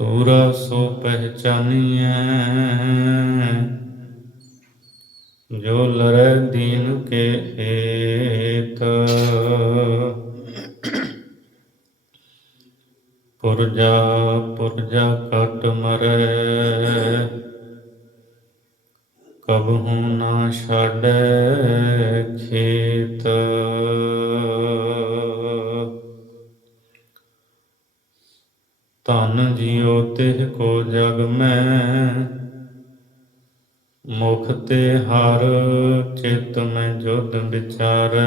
सूरा सो पहचानिए, जो लरै दीन के हेत। पुरजा पुरजा कट मरै, कबहू ना छाड़ै खेत। धन जियो तिह को जग में, मुख ते हर चित में जुद विचारै।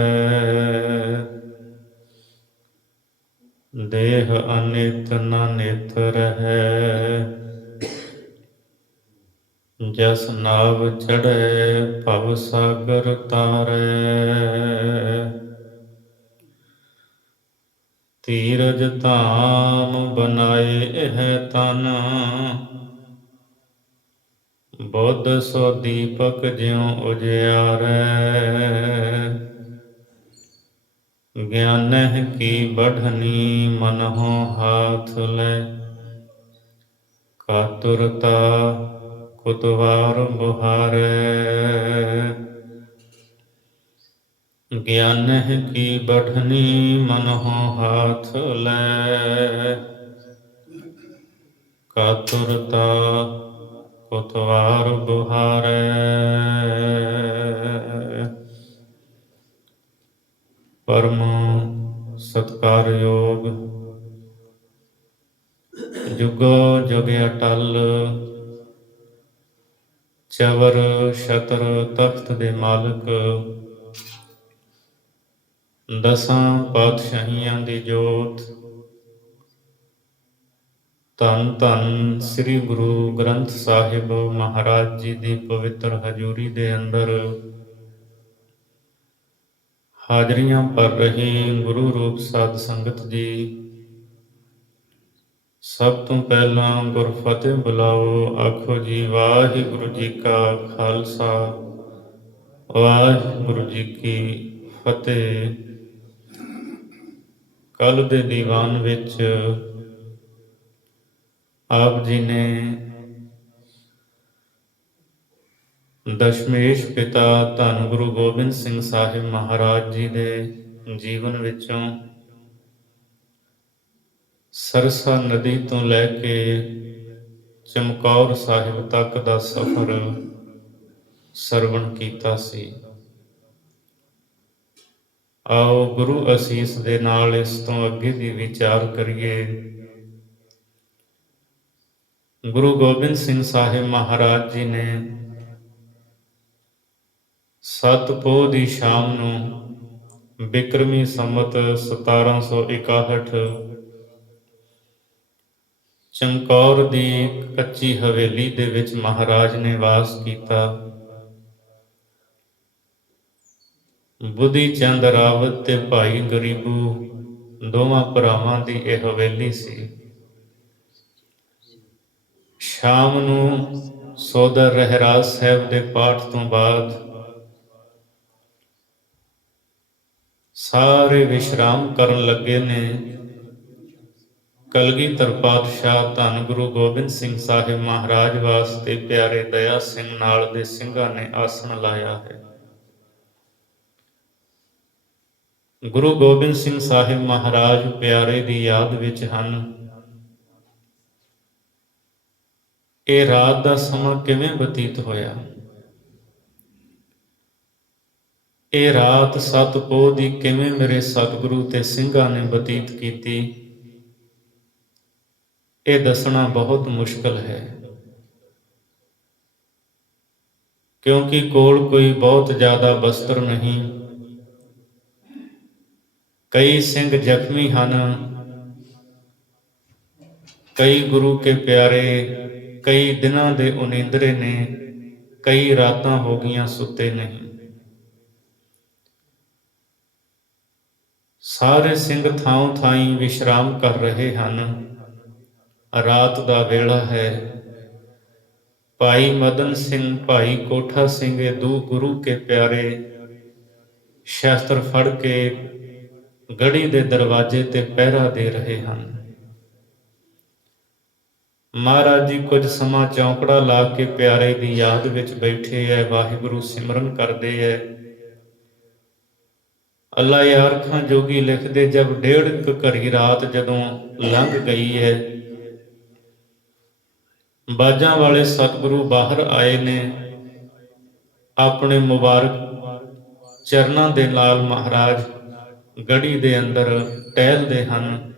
देह अनित न नित रहै, जस नाव चढ़ै भव सागर तारै। ਧੀਰਜ ਧਾਮ ਬਨਾਏ ਇਹ ਤਨ, ਬੁੱਧ ਸੋ ਦੀਪਕ ਜਿਉ ਉਜਿਆਰੈ। ਗਿਆਨਹਿ ਕੀ ਬਢਨੀ ਮਨਹੁ ਹਾਥ ਲੈ, ਕਾਤੁਰਤਾ ਕੁਤਵਾਰ ਬੁਹਾਰੈ। ਗਿਆਨਹਿ ਕੀ ਬਢਨੀ ਮਨਹੁ ਹਾਥ ਲੈ, ਕਾਤੁਰਤਾ ਕੁਤਵਾਰ ਬੁਹਾਰੈ। ਪਰਮ ਸਤਿਕਾਰਯੋਗ ਜੁਗੋ ਜੁਗ ਅਟਲ, ਚਵਰ ਛਤਰ ਤਖਤ ਦੇ ਮਾਲਕ, ਦਸਾਂ ਪਾਤਸ਼ਾਹੀਆਂ ਦੀ ਜੋਤ, ਧੰਨ ਧੰਨ ਸ੍ਰੀ ਗੁਰੂ ਗ੍ਰੰਥ ਸਾਹਿਬ ਮਹਾਰਾਜ ਜੀ ਦੀ ਪਵਿੱਤਰ ਹਜ਼ੂਰੀ ਦੇ ਅੰਦਰ ਹਾਜ਼ਰੀਆਂ ਭਰ ਰਹੀ ਗੁਰੂ ਰੂਪ ਸਾਧ ਸੰਗਤ ਜੀ, ਸਭ ਤੋਂ ਪਹਿਲਾਂ ਗੁਰਫਤਿਹ ਬੁਲਾਓ। ਆਖੋ ਜੀ ਵਾਹਿਗੁਰੂ ਜੀ ਕਾ ਖਾਲਸਾ, ਵਾਹਿਗੁਰੂ ਜੀ ਕੀ ਫਤਿਹ। ਕੱਲ੍ਹ ਦੇ ਦੀਵਾਨ ਵਿੱਚ ਆਪ ਜੀ ਨੇ ਦਸ਼ਮੇਸ਼ ਪਿਤਾ ਧੰਨ ਗੁਰੂ ਗੋਬਿੰਦ ਸਿੰਘ ਸਾਹਿਬ ਮਹਾਰਾਜ ਜੀ ਦੇ ਜੀਵਨ ਵਿੱਚੋਂ ਸਰਸਾ ਨਦੀ ਤੋਂ ਲੈ ਕੇ ਚਮਕੌਰ ਸਾਹਿਬ ਤੱਕ ਦਾ ਸਫ਼ਰ ਸਰਵਣ ਕੀਤਾ ਸੀ। ਆਓ ਗੁਰੂ ਅਸੀਸ ਦੇ ਨਾਲ ਇਸ ਤੋਂ ਅੱਗੇ ਦੀ ਵਿਚਾਰ ਕਰੀਏ। ਗੁਰੂ ਗੋਬਿੰਦ ਸਿੰਘ ਸਾਹਿਬ ਮਹਾਰਾਜ ਜੀ ਨੇ ਸੱਤ ਪੋਹ ਦੀ ਸ਼ਾਮ ਨੂੰ ਬਿਕਰਮੀ ਸੰਮਤ 1761 ਚਮਕੌਰ ਦੀ ਕੱਚੀ ਹਵੇਲੀ ਦੇ ਵਿੱਚ ਮਹਾਰਾਜ ਨੇ ਵਾਸ ਕੀਤਾ। ਬੁੱਧੀ ਚੰਦ ਰਾਵਤ ਤੇ ਭਾਈ ਗਰੀਬੂ ਦੋਵਾਂ ਭਰਾਵਾਂ ਦੀ ਇਹ ਹਵੇਲੀ ਸੀ। ਸ਼ਾਮ ਨੂੰ ਸੋਦਰ ਰਹਿਰਾਜ ਸਾਹਿਬ ਦੇ ਪਾਠ ਤੋਂ ਬਾਅਦ ਸਾਰੇ ਵਿਸ਼ਰਾਮ ਕਰਨ ਲੱਗੇ ਨੇ। ਕਲਗੀਧਰ ਪਾਤਸ਼ਾਹ ਧੰਨ ਗੁਰੂ ਗੋਬਿੰਦ ਸਿੰਘ ਸਾਹਿਬ ਮਹਾਰਾਜ ਵਾਸਤੇ ਪਿਆਰੇ ਦਇਆ ਸਿੰਘ ਨਾਲ ਦੇ ਸਿੰਘਾਂ ਨੇ ਆਸਣ ਲਾਇਆ ਹੈ। ਗੁਰੂ ਗੋਬਿੰਦ ਸਿੰਘ ਸਾਹਿਬ ਮਹਾਰਾਜ ਪਿਆਰੇ ਦੀ ਯਾਦ ਵਿੱਚ ਹਨ। ਇਹ ਰਾਤ ਦਾ ਸਮਾਂ ਕਿਵੇਂ ਬਤੀਤ ਹੋਇਆ? ਇਹ ਰਾਤ ਸੱਤ ਪੋਹ ਦੀ ਕਿਵੇਂ ਮੇਰੇ ਸਤਿਗੁਰੂ ਤੇ ਸਿੰਘਾਂ ਨੇ ਬਤੀਤ ਕੀਤੀ, ਇਹ ਦੱਸਣਾ ਬਹੁਤ ਮੁਸ਼ਕਲ ਹੈ, ਕਿਉਂਕਿ ਕੋਲ ਕੋਈ ਬਹੁਤ ਜ਼ਿਆਦਾ ਬਸਤਰ ਨਹੀਂ। ਕਈ ਸਿੰਘ ਜ਼ਖਮੀ ਹਨ, ਕਈ ਗੁਰੂ ਕੇ ਪਿਆਰੇ ਕਈ ਦਿਨਾਂ ਦੇ ਉਨੀਂਦਰੇ ਨੇ, ਕਈ ਰਾਤਾਂ ਹੋ ਗਈਆਂ ਸੁੱਤੇ ਨਹੀਂ। ਸਾਰੇ ਸਿੰਘ ਥਾਂ ਥਾਈਂ ਵਿਸ਼ਰਾਮ ਕਰ ਰਹੇ ਹਨ। ਰਾਤ ਦਾ ਵੇਲਾ ਹੈ। ਭਾਈ ਮਦਨ ਸਿੰਘ, ਭਾਈ ਕੋਠਾ ਸਿੰਘ, ਇਹ ਦੋ ਗੁਰੂ ਕੇ ਪਿਆਰੇ ਸ਼ਸਤਰ ਫੜ ਕੇ ਗੜੀ ਦੇ ਦਰਵਾਜ਼ੇ ਤੇ ਪਹਿਰਾ ਦੇ ਰਹੇ ਹਨ। ਮਹਾਰਾਜ ਜੀ ਕੁਝ ਸਮਾਂ ਚੌਂਕੜਾ ਲਾ ਕੇ ਪਿਆਰੇ ਦੀ ਯਾਦ ਵਿੱਚ ਬੈਠੇ ਐ, ਵਾਹਿਗੁਰੂ ਸਿਮਰਨ ਕਰਦੇ ਐ। ਅੱਲਾ ਯਾਰ ਖਾਂ ਜੋਗੀ ਲਿਖਦੇ, ਜਬ 1:30 ਘੜੀ ਰਾਤ ਜਦੋਂ ਲੰਘ ਗਈ ਹੈ, ਬਾਜਾਂ ਵਾਲੇ ਸਤਿਗੁਰੂ ਬਾਹਰ ਆਏ ਨੇ, ਆਪਣੇ ਮੁਬਾਰਕ ਚਰਨਾਂ ਦੇ ਨਾਲ ਮਹਾਰਾਜ ਗੜੀ ਦੇ ਅੰਦਰ ਟਹਿਲਦੇ ਹਨ।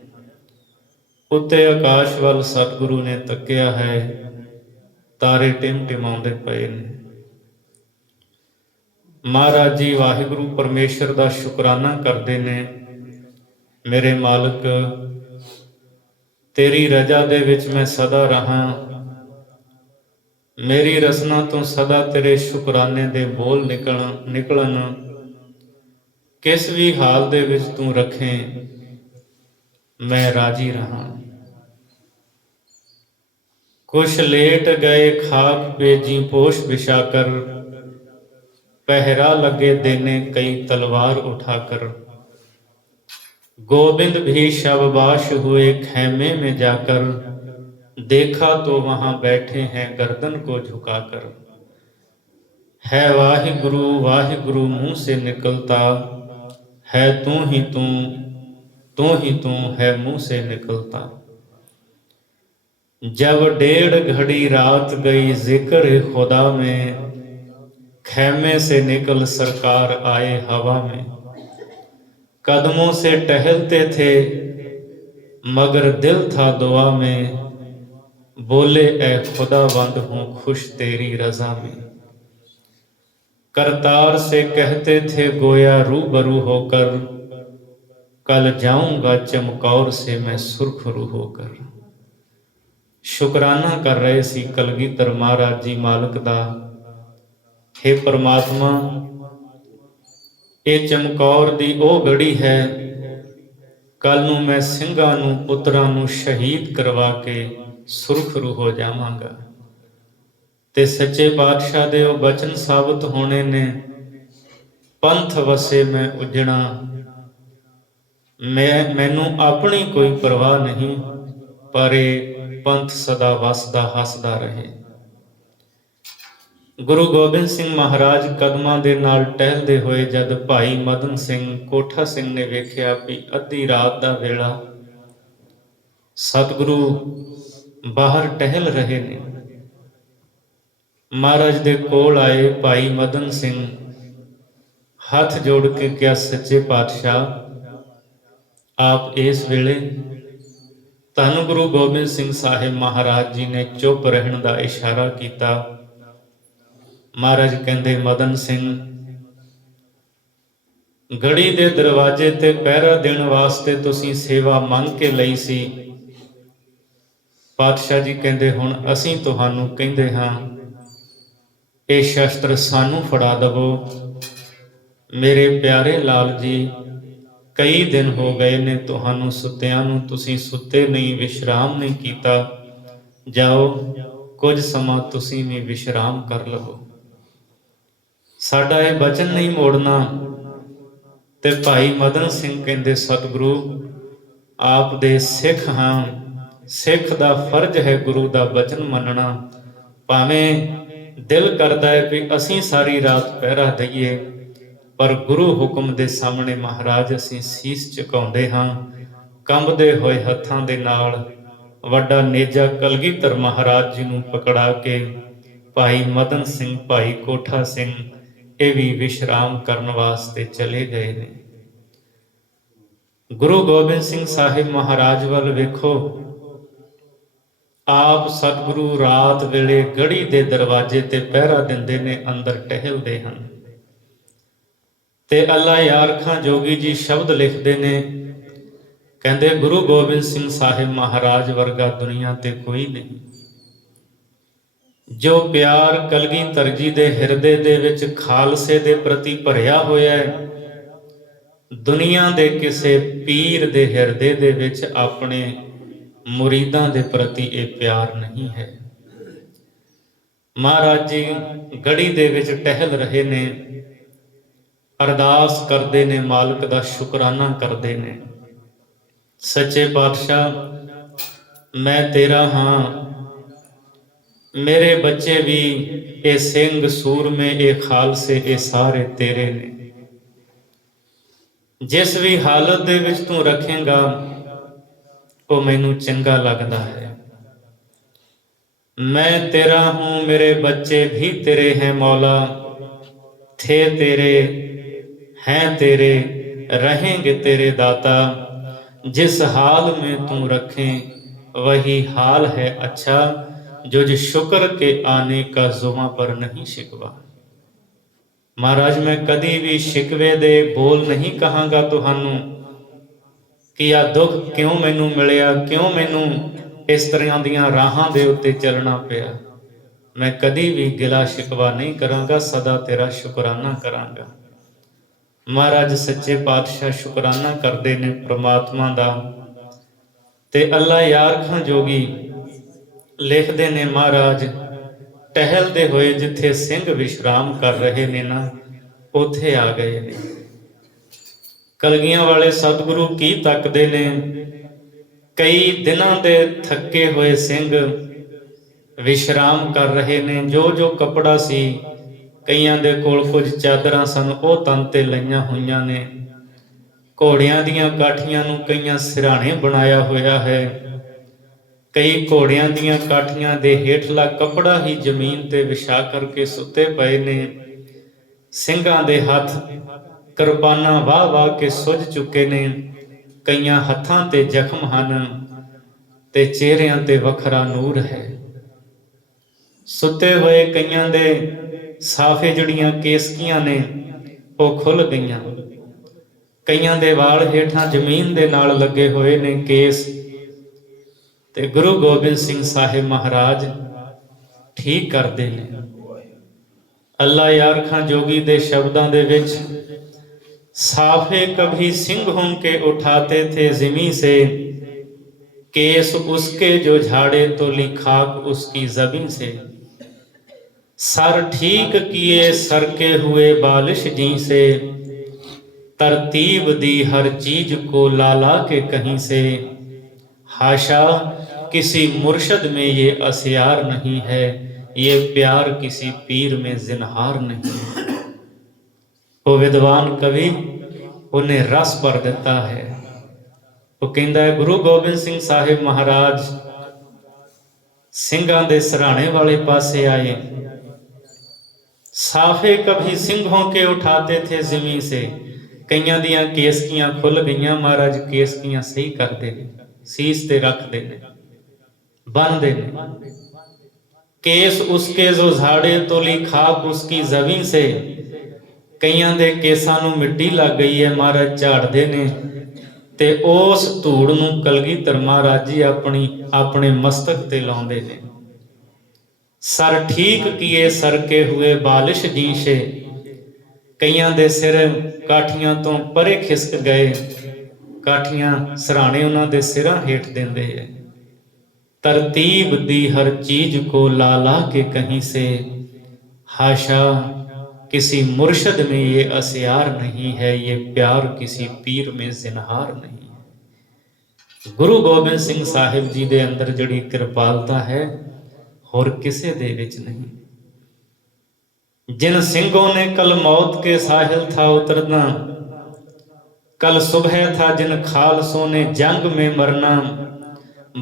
ਉੱਤੇ ਆਕਾਸ਼ ਵੱਲ ਸਤਿਗੁਰੂ ਨੇ ਤੱਕਿਆ ਹੈ, ਤਾਰੇ ਟਿਮਟਿਮਾਉਂਦੇ ਪਏ ਨੇ। ਮਹਾਰਾਜ ਜੀ ਵਾਹਿਗੁਰੂ ਪਰਮੇਸ਼ਰ ਦਾ ਸ਼ੁਕਰਾਨਾ ਕਰਦੇ ਨੇ, ਮੇਰੇ ਮਾਲਕ ਤੇਰੀ ਰਜ਼ਾ ਦੇ ਵਿੱਚ ਮੈਂ ਸਦਾ ਰਹਾ, ਮੇਰੀ ਰਸਨਾ ਤੋਂ ਸਦਾ ਤੇਰੇ ਸ਼ੁਕਰਾਨੇ ਦੇ ਬੋਲ ਨਿਕਲਣ, ਕਿਸ ਵੀ ਹਾਲ ਦੇ ਵਿੱਚ ਤੂੰ ਰੱਖੇ, ਮੈਂ ਰਾਜੀ ਰਹਾ। ਕੁਛ ਲੇਟ ਗਏ ਖਾਕ ਭੇਜੀ ਪੋਸ਼ ਵਿਛਾ ਕਰ, पहरा लगे देने कई तलवार उठाकर। गोविंद भी शबबाश हुए खैमे में जाकर, देखा तो वहां बैठे हैं गर्दन को झुकाकर। है वाहिगुरु मुंह से निकलता, है तू ही तू है मुंह से निकलता। जब 1:30 घड़ी रात गई जिक्र खुदा में, खैमे से निकल सरकार आए हवा में। कदमों से टहलते थे मगर दिल था दुआ में, बोले ऐ खुदावंद हूँ खुश तेरी रजा में। करतार से कहते थे गोया रूबरू होकर, कल जाऊंगा चमकौर से मैं सुरखरू होकर। शुकराना कर रहे सी कलगीधर महाराज जी मालक दा, हे परमात्मा ਇਹ ਚਮਕੌਰ ਦੀ ਉਹ ਗੜੀ ਹੈ, ਕੱਲ ਨੂੰ ਮੈਂ ਸਿੰਘਾਂ ਨੂੰ ਪੁੱਤਰਾਂ ਨੂੰ ਸ਼ਹੀਦ ਕਰਵਾ ਕੇ ਸੁਰਖਰੂ ਹੋ ਜਾਵਾਂਗਾ। ਤੇ ਸੱਚੇ ਪਾਤਸ਼ਾਹ ਦੇ ਉਹ ਬਚਨ ਸਾਬਤ ਹੋਣੇ ਨੇ, ਪੰਥ ਵਸੇ ਮੈਂ ਉਜਣਾ, ਮੈਨੂੰ ਆਪਣੀ ਕੋਈ ਪਰਵਾਹ ਨਹੀਂ, ਪਰ ਇਹ ਪੰਥ ਸਦਾ ਵਸਦਾ ਹੱਸਦਾ ਰਹੇ। ਗੁਰੂ ਗੋਬਿੰਦ ਸਿੰਘ ਮਹਾਰਾਜ ਕਦਮਾਂ ਦੇ ਨਾਲ ਟਹਿਲਦੇ ਹੋਏ ਜਦ ਭਾਈ ਮਦਨ ਸਿੰਘ ਕੋਠਾ ਸਿੰਘ ਨੇ ਵੇਖਿਆ ਵੀ ਅੱਧੀ ਰਾਤ ਦਾ ਵੇਲਾ ਸਤਿਗੁਰੂ ਬਾਹਰ ਟਹਿਲ ਰਹੇ ਨੇ, ਮਹਾਰਾਜ ਦੇ ਕੋਲ ਆਏ ਭਾਈ ਮਦਨ ਸਿੰਘ ਹੱਥ ਜੋੜ ਕੇ ਕਿਹਾ, ਸੱਚੇ ਪਾਤਸ਼ਾਹ ਆਪ ਇਸ ਵੇਲੇ। ਧੰਨ ਗੁਰੂ ਗੋਬਿੰਦ ਸਿੰਘ ਸਾਹਿਬ ਮਹਾਰਾਜ ਜੀ ਨੇ ਚੁੱਪ ਰਹਿਣ ਦਾ ਇਸ਼ਾਰਾ ਕੀਤਾ। ਮਹਾਰਾਜ ਕਹਿੰਦੇ, ਮਦਨ ਸਿੰਘ ਗੜੀ ਦੇ ਦਰਵਾਜ਼ੇ ਤੇ ਪਹਿਰਾ ਦੇਣ ਵਾਸਤੇ ਤੁਸੀਂ ਸੇਵਾ ਮੰਗ ਕੇ ਲਈ ਸੀ। ਪਾਤਸ਼ਾਹ ਜੀ ਕਹਿੰਦੇ, ਹੁਣ ਅਸੀਂ ਤੁਹਾਨੂੰ ਕਹਿੰਦੇ ਹਾਂ ਇਹ ਸ਼ਸਤਰ ਸਾਨੂੰ ਫੜਾ ਦਵੋ। ਮੇਰੇ ਪਿਆਰੇ ਲਾਲ ਜੀ, ਕਈ ਦਿਨ ਹੋ ਗਏ ਨੇ ਤੁਹਾਨੂੰ ਸੁੱਤਿਆਂ ਨੂੰ, ਤੁਸੀਂ ਸੁੱਤੇ ਨਹੀਂ, ਵਿਸ਼ਰਾਮ ਨਹੀਂ ਕੀਤਾ। ਜਾਓ ਕੁਝ ਸਮਾਂ ਤੁਸੀਂ ਵੀ ਵਿਸ਼ਰਾਮ ਕਰ ਲਵੋ, ਸਾਡਾ ਇਹ ਬਚਨ ਨਹੀਂ ਮੋੜਨਾ। ਤੇ ਭਾਈ ਮਦਨ ਸਿੰਘ ਕਹਿੰਦੇ, ਸਤਿਗੁਰੂ ਆਪ ਦੇ ਸਿੱਖ ਹਾਂ, ਸਿੱਖ ਦਾ ਫਰਜ਼ ਹੈ ਗੁਰੂ ਦਾ ਬਚਨ ਮੰਨਣਾ। ਭਾਵੇਂ ਦਿਲ ਕਰਦਾ ਹੈ ਵੀ ਅਸੀਂ ਸਾਰੀ ਰਾਤ ਪਹਿਰਾ ਦਈਏ, ਪਰ ਗੁਰੂ ਹੁਕਮ ਦੇ ਸਾਹਮਣੇ ਮਹਾਰਾਜ ਅਸੀਂ ਸੀਸ ਝੁਕਾਉਂਦੇ ਹਾਂ। ਕੰਬਦੇ ਹੋਏ ਹੱਥਾਂ ਦੇ ਨਾਲ ਵੱਡਾ ਨੇਜਾ ਕਲਗੀਧਰ ਮਹਾਰਾਜ ਜੀ ਨੂੰ ਪਕੜਾ ਕੇ ਭਾਈ ਮਦਨ ਸਿੰਘ, ਭਾਈ ਕੋਠਾ ਸਿੰਘ ਇਹ ਵੀ ਵਿਸ਼ਰਾਮ ਕਰਨ ਵਾਸਤੇ ਚਲੇ ਗਏ ਨੇ। ਗੁਰੂ ਗੋਬਿੰਦ ਸਿੰਘ ਸਾਹਿਬ ਮਹਾਰਾਜ ਵੱਲ ਵੇਖੋ, ਆਪ ਸਤਿਗੁਰੂ ਰਾਤ ਵੇਲੇ ਗੜੀ ਦੇ ਦਰਵਾਜ਼ੇ ਤੇ ਪਹਿਰਾ ਦਿੰਦੇ ਨੇ, ਅੰਦਰ ਟਹਿਲਦੇ ਹਨ। ਤੇ ਅੱਲਾ ਯਾਰ ਖਾਂ ਜੋਗੀ ਜੀ ਸ਼ਬਦ ਲਿਖਦੇ ਨੇ, ਕਹਿੰਦੇ ਗੁਰੂ ਗੋਬਿੰਦ ਸਿੰਘ ਸਾਹਿਬ ਮਹਾਰਾਜ ਵਰਗਾ ਦੁਨੀਆ ਤੇ ਕੋਈ ਨਹੀਂ। ਜੋ ਪਿਆਰ ਕਲਗੀਧਰ ਜੀ ਦੇ ਹਿਰਦੇ ਦੇ ਵਿੱਚ ਖਾਲਸੇ ਦੇ ਪ੍ਰਤੀ ਭਰਿਆ ਹੋਇਆ ਹੈ, ਦੁਨੀਆ ਦੇ ਕਿਸੇ ਪੀਰ ਦੇ ਹਿਰਦੇ ਦੇ ਵਿੱਚ ਆਪਣੇ ਮੁਰੀਦਾਂ ਦੇ ਪ੍ਰਤੀ ਇਹ ਪਿਆਰ ਨਹੀਂ ਹੈ। ਮਹਾਰਾਜ ਜੀ ਗੜੀ ਦੇ ਵਿੱਚ ਟਹਿਲ ਰਹੇ ਨੇ, ਅਰਦਾਸ ਕਰਦੇ ਨੇ, ਮਾਲਕ ਦਾ ਸ਼ੁਕਰਾਨਾ ਕਰਦੇ ਨੇ। ਸੱਚੇ ਪਾਤਸ਼ਾਹ ਮੈਂ ਤੇਰਾ ਹਾਂ, मेरे बच्चे भी ये सिंह सूरमे ये खालसे ये सारे तेरे ने। जिस भी हालत दे विच तू रखेगा वो मैनू चंगा लगता है। मैं तेरा हूं, मेरे बच्चे भी तेरे हैं मौला, थे तेरे हैं तेरे रहेंगे तेरे दाता। जिस हाल में तू रखें वही हाल है अच्छा, जो शुक्र के आने का जुमा पर नहीं शिकवा। महाराज मैं कदी भी शिकवे दे बोल नहीं कहांगा तुहानू कि आ दुख क्यों मैनू मिलिया, क्यों मैनू इस तरह दियां राहां दे उत्ते चलना पिया। मैं कदी भी गिला शिकवा नहीं करांगा, सदा तेरा शुकराना करांगा। महाराज सच्चे पातशाह शुकराना करते ने परमात्मा दा। ते अल्लाह यार खां जोगी लिखते ने महाराज टहलते हुए जिथे सिंह विश्राम कर रहे ने ना उथे आ गए ने। कलगियां वाले सतगुरु की तकते ने, कई दिनों के थके हुए सिंह विश्राम कर रहे ने। जो जो कपड़ा सी कईयां दे कोल कुछ चादरां सन वो तन ते लईयां होईयां ने। घोड़ियां दियां काठियां नूं कईयां सिरहाणे बनाया होया है। कई घोड़ियां दियां काठियां दे हेठला कपड़ा ही जमीन ते विछा करके सुते पए ने। ਸਿੰਘਾਂ ਦੇ हथ किरपाना वाह वाह के सुज चुके ने। कईयां हत्थां ते जख्म हन ते चेहरिਆਂ ते वखरा नूर है। सुते हुए कईयां दे साफे जड़ियां केसकियां ने वो खुल गईयां। कईयां दे वाल हेठां जमीन दे नाल लगे हुए ने केस। ते गुरु गोबिंद सिंह साहिब महाराज ठीक करते हैं। अल्लाह यार खां जोगी दे शब्दां दे विच साफे कभी सिंहों के उठाते थे ज़मीं से, केस उसके जो झाड़े तो ली खाक उसकी ज़बीं से। सर ठीक किए सर के हुए बालिश जी से, तरतीब दी हर चीज को लाला के कहीं से। हाशा किसी मुर्शद में ये असियार नहीं है, ये प्यार किसी पीर में जिनहार नहीं है। वो विद्वान कवि उन्हें रस भर देता है। वो कहता है गुरु गोबिंद सिंह साहिब महाराज ਸਿੰਘਾਂ ਦੇ सराहने वाले पासे आए। साफे कभी सिंहों के उठाते थे ज़मीं से, कईयां दियां केसकियां खुल गईयां। महाराज केसकियां सही करते ने, सीस ते रखते ने, बनते ने। केस उसके जो झाड़े तो ली खाक उसकी ज़बीं से, कईयां दे केसां नूं मिट्टी लग गई है। महाराज झाड़ते ने ते उस धूड़ नूं कलगीधर महाराज जी अपने मस्तक ते लाउंदे ने। सर ठीक किए सर के हुए बालिश जी से, कईयां दे सिर काठियां तो परे खिसक गए। काठियां सराहने उन्हां दे सिरां हेठ देंदे है। तरतीब दी हर चीज को ला ला के कहीं से, हाशा किसी मुर्शद में ये असियार नहीं है, ये प्यार किसी पीर में जिनहार नहीं है। गुरु गोबिंद सिंह साहिब जी दे अंदर जड़ी कृपालता है और किसे दे विच नहीं। जिन सिंहों ने कल मौत के साहिल था उतरना, कल सुबह था जिन खालसों ने जंग में मरना।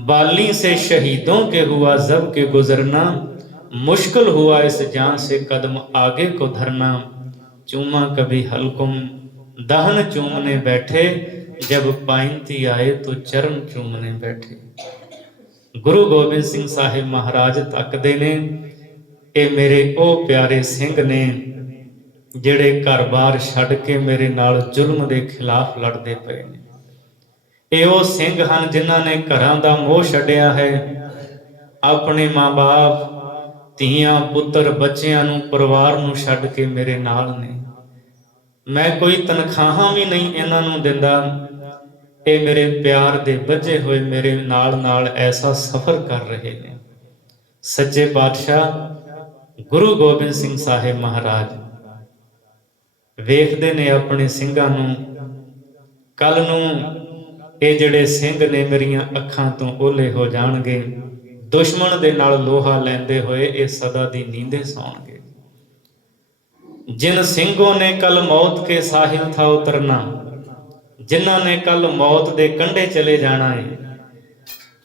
बाली से शहीदों के हुआ जब के गुजरना, मुश्किल हुआ इस जान से कदम आगे को धरना। चूमा कभी हलकुम दहन चूमने बैठे, जब पाइंती आए तो चरण चूमने बैठे। गुरु गोबिंद सिंह साहिब महाराज तकते ने, ये मेरे ओ प्यारे सिंह ने जिहड़े घर बार छड्ड के मेरे नाल जुल्म के खिलाफ लड़ते पे ने। ये वो सिंह हैं जिन्हां ने घरां दा मोह छड्डिया है। अपने माँ बाप धीआं पुत्र बच्चियां नूं परिवार नूं छड्ड के मेरे नाल ने। मैं कोई तनखाहां भी नहीं इन्हां नूं दिंदा। ये मेरे प्यार दे बझे हुए मेरे नाल नाल ऐसा सफ़र कर रहे हैं। सच्चे पातशाह गुरु गोबिंद सिंह साहिब महाराज वेखदे ने अपने ਸਿੰਘਾਂ नूं। कल नूं ये जिहड़े ਸਿੰਘ ने मेरियां अखां तो ओले हो जाणगे, ਦੁਸ਼ਮਣ ਦੇ ਨਾਲ ਲੋਹਾ ਲੈਂਦੇ ਹੋਏ ਇਹ ਸਦਾ ਦੀ ਨੀਂਦੇ ਸੌਣਗੇ। ਜਿਨ ਸਿੰਘੋਂ ਨੇ ਕਲ ਮੌਤ ਕੇ ਸਾਹਿਲ ਥਾ ਉਤਰਨਾ, ਜਿਨ੍ਹਾਂ ਨੇ ਕੱਲ ਮੌਤ ਦੇ ਕੰਢੇ ਚਲੇ ਜਾਣਾ ਹੈ।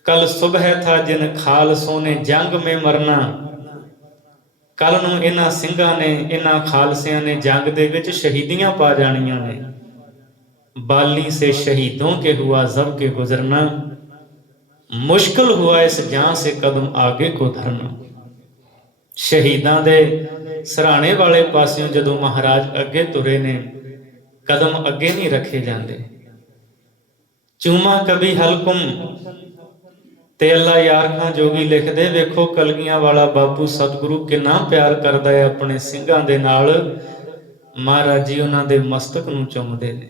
ਕੱਲ ਸੁਬਹ ਥਾ ਜਿਨ ਖਾਲਸੋਂ ਨੇ ਜੰਗ ਮੇ ਮਰਨਾ, ਕੱਲ ਨੂੰ ਇਹਨਾਂ ਸਿੰਘਾਂ ਨੇ, ਇਹਨਾਂ ਖਾਲਸਿਆਂ ਨੇ ਜੰਗ ਦੇ ਵਿੱਚ ਸ਼ਹੀਦੀਆਂ ਪਾ ਜਾਣੀਆਂ ਨੇ। बाली से शहीदों के हुआ जब के गुजरना, मुश्किल हुआ इस जान से कदम आगे को धरना। शहीदां दे सराणे वाले पासियों जदों महाराज अगे तुरे ने, कदम अगे नहीं रखे जाते। चूमा कभी हलकुम ते अल्लाह यार खां जोगी लिखदे, वेखो कलगियां वाला बापू सतगुरु किन्ना प्यार करदा है अपने ਸਿੰਘਾਂ ਦੇ ਨਾਲ। महाराज जी उन्हां दे मस्तक नूं चुमदे ने,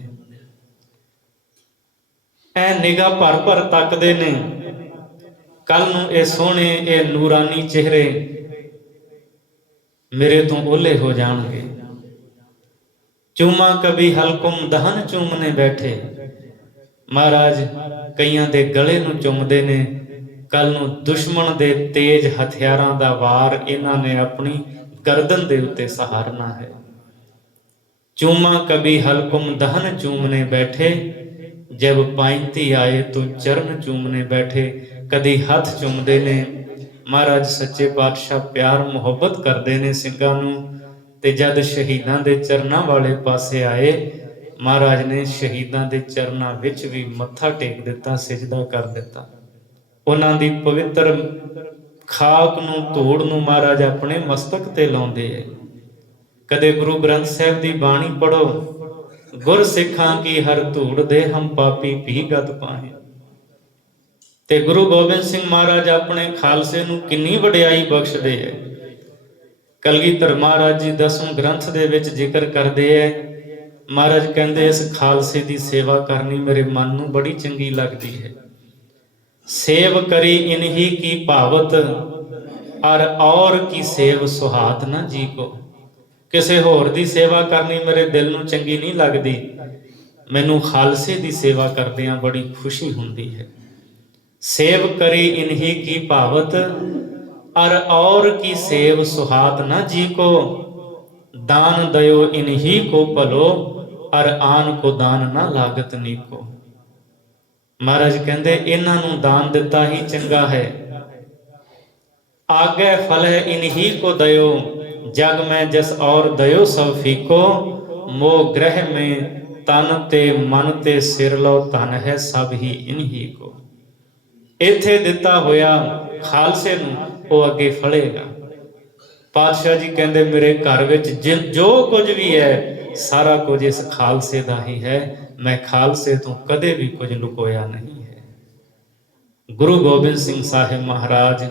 ऐ निगाह भर भर तकदे ने। कल नूं ये सोहणे ये नूरानी चेहरे मेरे तो ओले हो जाणगे। चूमा कभी हलकुम दहन चूमने बैठे, महाराज कईयां दे गले नूं चुमदे ने। कल नूं दुश्मन दे तेज हथियारां दा वार इन्हां ने अपनी गर्दन दे उत्ते सहारना है। चूमा कभी हलकुम दहन चूमने बैठे, जब पाइंती आए तो चरण चूमने बैठे। कदी हथ चूमदे ने। महाराज सच्चे पातशाह प्यार मुहब्बत करते ने ਸਿੰਘਾਂ ਨੂੰ, ते जद शहीदां दे चरनां वाले पासे आए, महाराज ने शहीदां दे चरनां विच भी मत्था टेक दिता, सिजदा कर दिता। उन्हां दी पवित्र खाक नूं धूड़ नूं महाराज अपने मस्तक ते लाउंदे है। कदे गुरु ग्रंथ साहिब दी बाणी पढ़ो, गुर सिखां की हर धूड़ दे हम पापी भी गत पाहे। ते गुरु गोबिंद सिंह महाराज अपने खालसे नूं किन्नी वडियाई बख्शदे है। कलगीधर महाराज जी 10वें ग्रंथ दे विच जिक्र करदे है। महाराज कहंदे इस खालसे दी सेवा करनी मेरे मन नूं बड़ी चंगी लगदी है। सेव करी इन्ही की भावत, और की सेव सुहात ना जी को। किसी होर दी सेवा करनी मेरे दिल नूं चंगी नहीं लगदी, मैनूं खालसे दी सेवा करदियां बड़ी खुशी हुंदी है। सेव करी इन्ही की भावत, और की सेव सुहात ना जी को। दान दयो इन्ही को भलो, आन को दान ना लागत नीको। महाराज कहंदे इन्हां नूं दान दिता ही चंगा है। आगे फल है इन्ही को दयो, जग में जस और दयो सब फीको। मोह ग्रह में तन ते मन ते सिर लो, धन है सब ही इन्ही को। इत्थे दिता होया खालसे नूं वो अगे फलेगा। पातशाह जी कहंदे मेरे घर विच जो कुछ भी है सारा कुछ इस खालसे दा ही है। मैं खालसे तो कदे भी कुछ लुकोया नहीं है। गुरु गोबिंद सिंह साहिब महाराज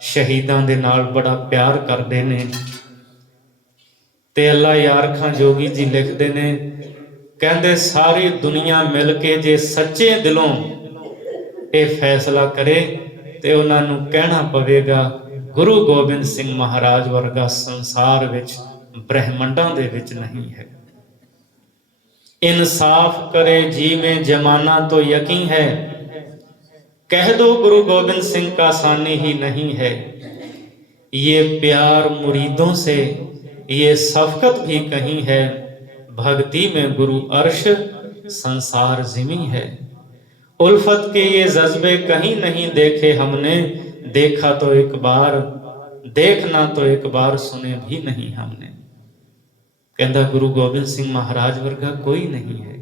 शहीदां दे नाल बड़ा प्यार करदे ने। ते अल्लाह यार खां जोगी जी लिखते ने, कहते सारी दुनिया मिल के जे सच्चे दिलों ये फैसला करे तो उन्होंने कहना पवेगा गुरु गोबिंद सिंह महाराज वर्गा संसार विच ब्रह्मंडां दे विच नहीं है। इंसाफ करे जी में जमाना तो यकीन है, कह दो गुरु गोबिंद सिंह का सानी ही नहीं है। ये प्यार मुरीदों से ये शफकत भी कहीं है, भक्ति में गुरु अर्श संसार जिमी है। उल्फत के ये जज्बे कहीं नहीं देखे हमने, देखा तो एक बार देखना तो एक बार सुने भी नहीं हमने। कहता गुरु गोबिंद सिंह महाराज वर्गा कोई नहीं है।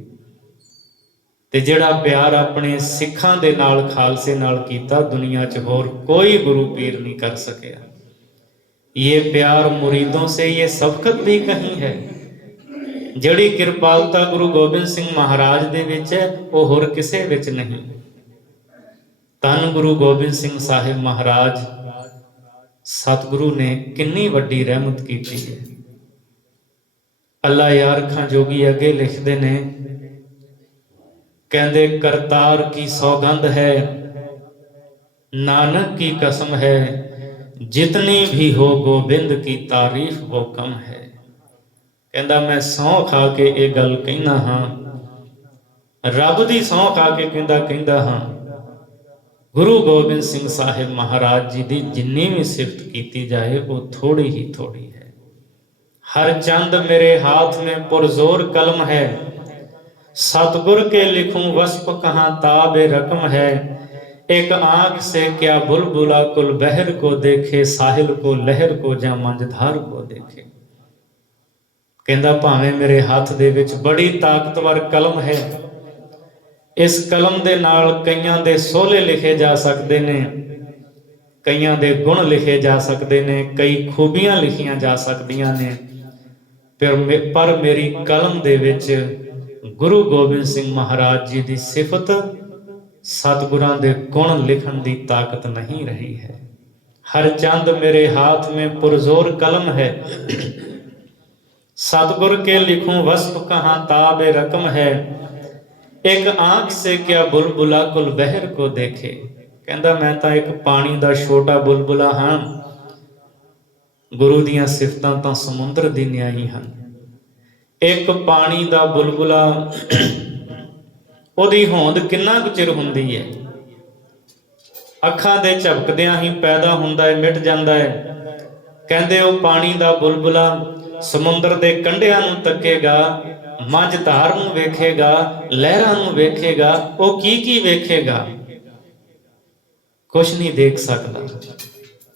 ते जिहड़ा प्यार अपने सिखां दे नाल खालसे नाल कीता दुनिया च होर कोई गुरु पीर नहीं कर सकिया। ये प्यार मुरीदों से ये शफकत भी कहीं है। जिहड़ी किरपालता गुरु गोबिंद सिंह महाराज दे विच है वो होर किसे विच नहीं। धन गुरु गोबिंद सिंह साहिब महाराज सतगुरु ने किन्नी वड्डी रहमत की है। अल्लाह यार खां जोगी अगे लिखते ने, कहते करतार की सौगंध है नानक की कसम है, जितनी भी हो गोबिंद की तारीफ वो कम है। कहता मैं सौं खा के ये गल कहना हाँ, रब दी सौं खा के कहता हाँ ਗੁਰੂ ਗੋਬਿੰਦ ਸਿੰਘ ਸਾਹਿਬ ਮਹਾਰਾਜ ਜੀ ਦੀ ਜਿੰਨੀ ਵੀ ਸਿਫਤ ਕੀਤੀ ਜਾਏ ਉਹ ਥੋੜੀ ਹੀ ਥੋੜੀ ਹੈ। हर चंद मेरे हाथ में पुरजोर कलम है, सतगुर के लिखूं वस्प कहाँ ताबे रकम है। एक आंख से क्या बुलबुला कुल बहर को देखे, साहिल को लहर को ਜਾਂ ਮੰਝਧਾਰ को देखे। ਕਹਿੰਦਾ ਭਾਵੇਂ ਮੇਰੇ ਹੱਥ ਦੇ ਵਿੱਚ ਬੜੀ ਤਾਕਤਵਰ ਕਲਮ ਹੈ, ਇਸ ਕਲਮ ਦੇ ਨਾਲ ਕਈਆਂ ਦੇ ਸੋਹਲੇ ਲਿਖੇ ਜਾ ਸਕਦੇ ਨੇ, ਕਈਆਂ ਦੇ ਗੁਣ ਲਿਖੇ ਜਾ ਸਕਦੇ ਨੇ, ਕਈ ਖੂਬੀਆਂ ਲਿਖੀਆਂ ਜਾ ਸਕਦੀਆਂ ਨੇ, ਪਰ ਮੇਰੀ ਕਲਮ ਦੇ ਵਿੱਚ ਗੁਰੂ ਗੋਬਿੰਦ ਸਿੰਘ ਮਹਾਰਾਜ ਜੀ ਦੀ ਸਿਫਤ, ਸਤਿਗੁਰਾਂ ਦੇ ਗੁਣ ਲਿਖਣ ਦੀ ਤਾਕਤ ਨਹੀਂ ਰਹੀ ਹੈ। ਹਰ ਚੰਦ ਮੇਰੇ हाथ में पुरजोर कलम है, सतगुर के लिखूं वस्प कहाँ ताबे रकम है। एक आंख से क्या बुलबुला कुल बहर को देखे। कहता मैं तो एक पानी का छोटा बुलबुला हाँ, गुरु दियां सिफतां तां समुंदर दी न्याई हन। एक पानी का बुलबुला ਉਹਦੀ ਹੋਂਦ ਕਿੰਨਾ ਕੁ ਚਿਰ ਹੁੰਦੀ ਹੈ, ਅੱਖਾਂ ਦੇ ਝਪਕਦਿਆਂ ਹੀ ਪੈਦਾ ਹੁੰਦਾ ਹੈ, ਮਿਟ ਜਾਂਦਾ ਹੈ। ਕਹਿੰਦੇ ਉਹ ਪਾਣੀ ਦਾ ਬੁਲਬੁਲਾ ਸਮੁੰਦਰ ਦੇ ਕੰਢਿਆਂ ਨੂੰ ਤੱਕੇਗਾ, ਮੰਝਧਾਰ ਨੂੰ ਵੇਖੇਗਾ, ਲਹਿਰਾਂ ਨੂੰ ਵੇਖੇਗਾ, ਉਹ ਕੀ ਵੇਖੇਗਾ? ਕੁਛ ਨਹੀਂ ਦੇਖ ਸਕਦਾ।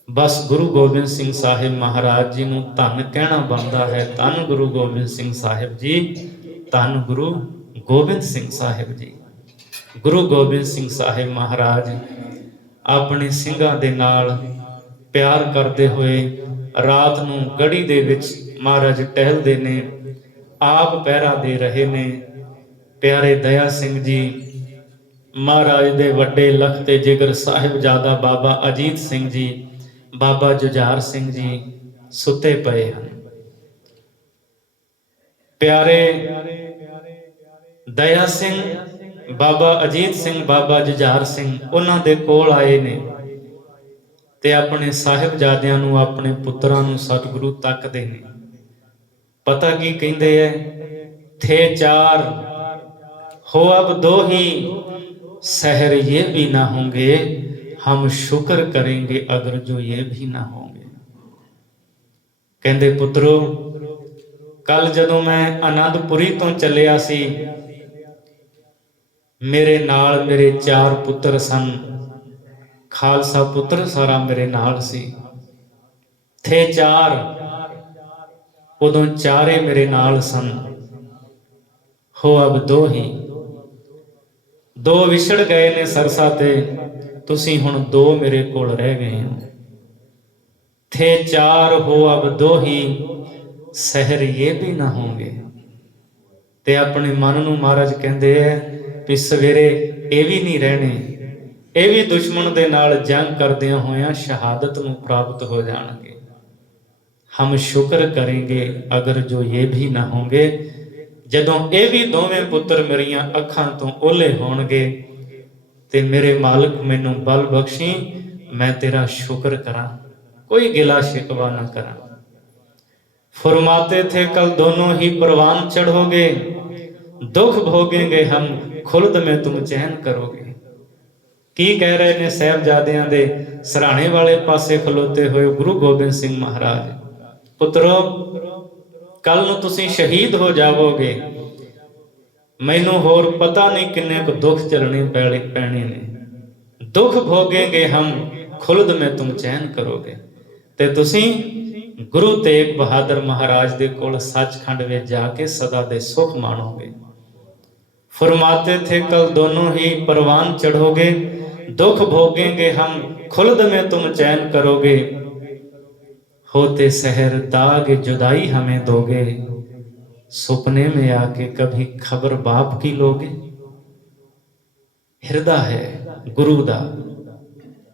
ਬਸ ਗੁਰੂ ਗੋਬਿੰਦ ਸਿੰਘ ਸਾਹਿਬ ਮਹਾਰਾਜ ਜੀ ਨੂੰ ਧੰਨ ਕਹਿਣਾ ਬਣਦਾ ਹੈ। ਧੰਨ ਗੁਰੂ ਗੋਬਿੰਦ ਸਿੰਘ ਸਾਹਿਬ ਜੀ, ਧੰਨ ਗੁਰੂ ਗੋਬਿੰਦ ਸਿੰਘ ਸਾਹਿਬ ਜੀ। ਗੁਰੂ ਗੋਬਿੰਦ ਸਿੰਘ ਸਾਹਿਬ ਮਹਾਰਾਜ ਆਪਣੇ ਸਿੰਘਾਂ ਦੇ ਨਾਲ ਪਿਆਰ ਕਰਦੇ ਹੋਏ ਰਾਤ ਨੂੰ ਗੜੀ ਦੇ ਵਿੱਚ ਮਹਾਰਾਜ ਟਹਿਲਦੇ ਨੇ, ਆਪ ਪਹਿਰਾ ਦੇ ਰਹੇ ਨੇ। ਪਿਆਰੇ ਦਇਆ ਸਿੰਘ ਜੀ, ਮਹਾਰਾਜ ਦੇ ਵੱਡੇ ਲਖ ਤੇ ਜਿਗਰ ਸਾਹਿਬਜ਼ਾਦਾ ਬਾਬਾ ਅਜੀਤ ਸਿੰਘ ਜੀ, ਬਾਬਾ ਜੁਝਾਰ ਸਿੰਘ ਜੀ ਸੁੱਤੇ ਪਏ ਹਨ। ਪਿਆਰੇ ਦਇਆ ਸਿੰਘ, ਬਾਬਾ ਅਜੀਤ ਸਿੰਘ, ਬਾਬਾ ਜੁਝਾਰ ਸਿੰਘ ਉਹਨਾਂ ਦੇ ਕੋਲ ਆਏ ਨੇ ਤੇ ਆਪਣੇ ਸਾਹਿਬਜ਼ਾਦਿਆਂ ਨੂੰ, ਆਪਣੇ ਪੁੱਤਰਾਂ ਨੂੰ ਸਤਿਗੁਰੂ ਤੱਕਦੇ ਨੇ। ਪਤਾ ਕੀ ਕਹਿੰਦੇ ਐ? ਥੇ ਚਾਰ ਹੋ ਅਬ ਦੋ ਹੀ, सहर ये भी ना होंगे, हम शुक्र करेंगे अगर जो ये भी ना होंगे। कहते पुत्रो, कल जदों मैं आनंदपुरी तो चलिया सी, मेरे नाल मेरे चार पुत्र सन, खालसा पुत्र सारा मेरे नाल सी। थे चार, उदों चारे मेरे नाल सन, हो अब दो ही। दो विछड़ गए ने सरसा ते, तुसी हुण दो मेरे कोल रह गए हो। थे चार हो अब दो ही, सहर ये भी ना होंगे। ते अपने मन नूं महाराज कहंदे है भी सवेरे ये भी नहीं रहने, ये भी दुश्मन दे नाल जंग करदियां होयां शहादत नूं प्राप्त हो जाणगे। हम शुक्र करेंगे अगर जो ये भी ना होंगे। ਜਦੋਂ ਇਹ ਵੀ ਦੋਵੇਂ ਪੁੱਤਰ ਮੇਰੀਆਂ ਅੱਖਾਂ ਤੋਂ ਓਹਲੇ ਹੋਣਗੇ ਤੇ ਮੇਰੇ ਮਾਲਕ ਮੈਨੂੰ ਬਲ ਬਖਸ਼ੀ, ਮੈਂ ਤੇਰਾ ਸ਼ੁਕਰ ਕਰਾਂ, ਕੋਈ ਗਿਲਾ ਸ਼ਿਕਵਾ ਨਾ ਕਰਾਂ। फरमाते थे कल दोनों ही परवान चढ़ोगे, दुख भोगेंगे हम, खुल्द में तुम चैन करोगे। की कह रहे ने साहिबजादियां दे सराणे वाले पासे खलोते हुए गुरु गोबिंद सिंह महाराज, पुत्रो कल नूं तुसीं शहीद हो जावोगे, मैनू होर पता नहीं किन्ने को दुख झलने पैने ने। दुख भोगेंगे हम, खुल्द में तुम चैन करोगे। ते तुसीं गुरु तेग बहादुर महाराज दे कोल सचखंड विच जाके सदा दे सुख माणोगे। फरमाते थे कल दोनों ही परवान चढ़ोगे, दुख भोगेंगे हम, खुल्द में तुम चैन करोगे। होते सहर दाग जुदाई हमें दोगे, सुपने में आके कभी खबर बाप की लोगे। हृदय है गुरु दा,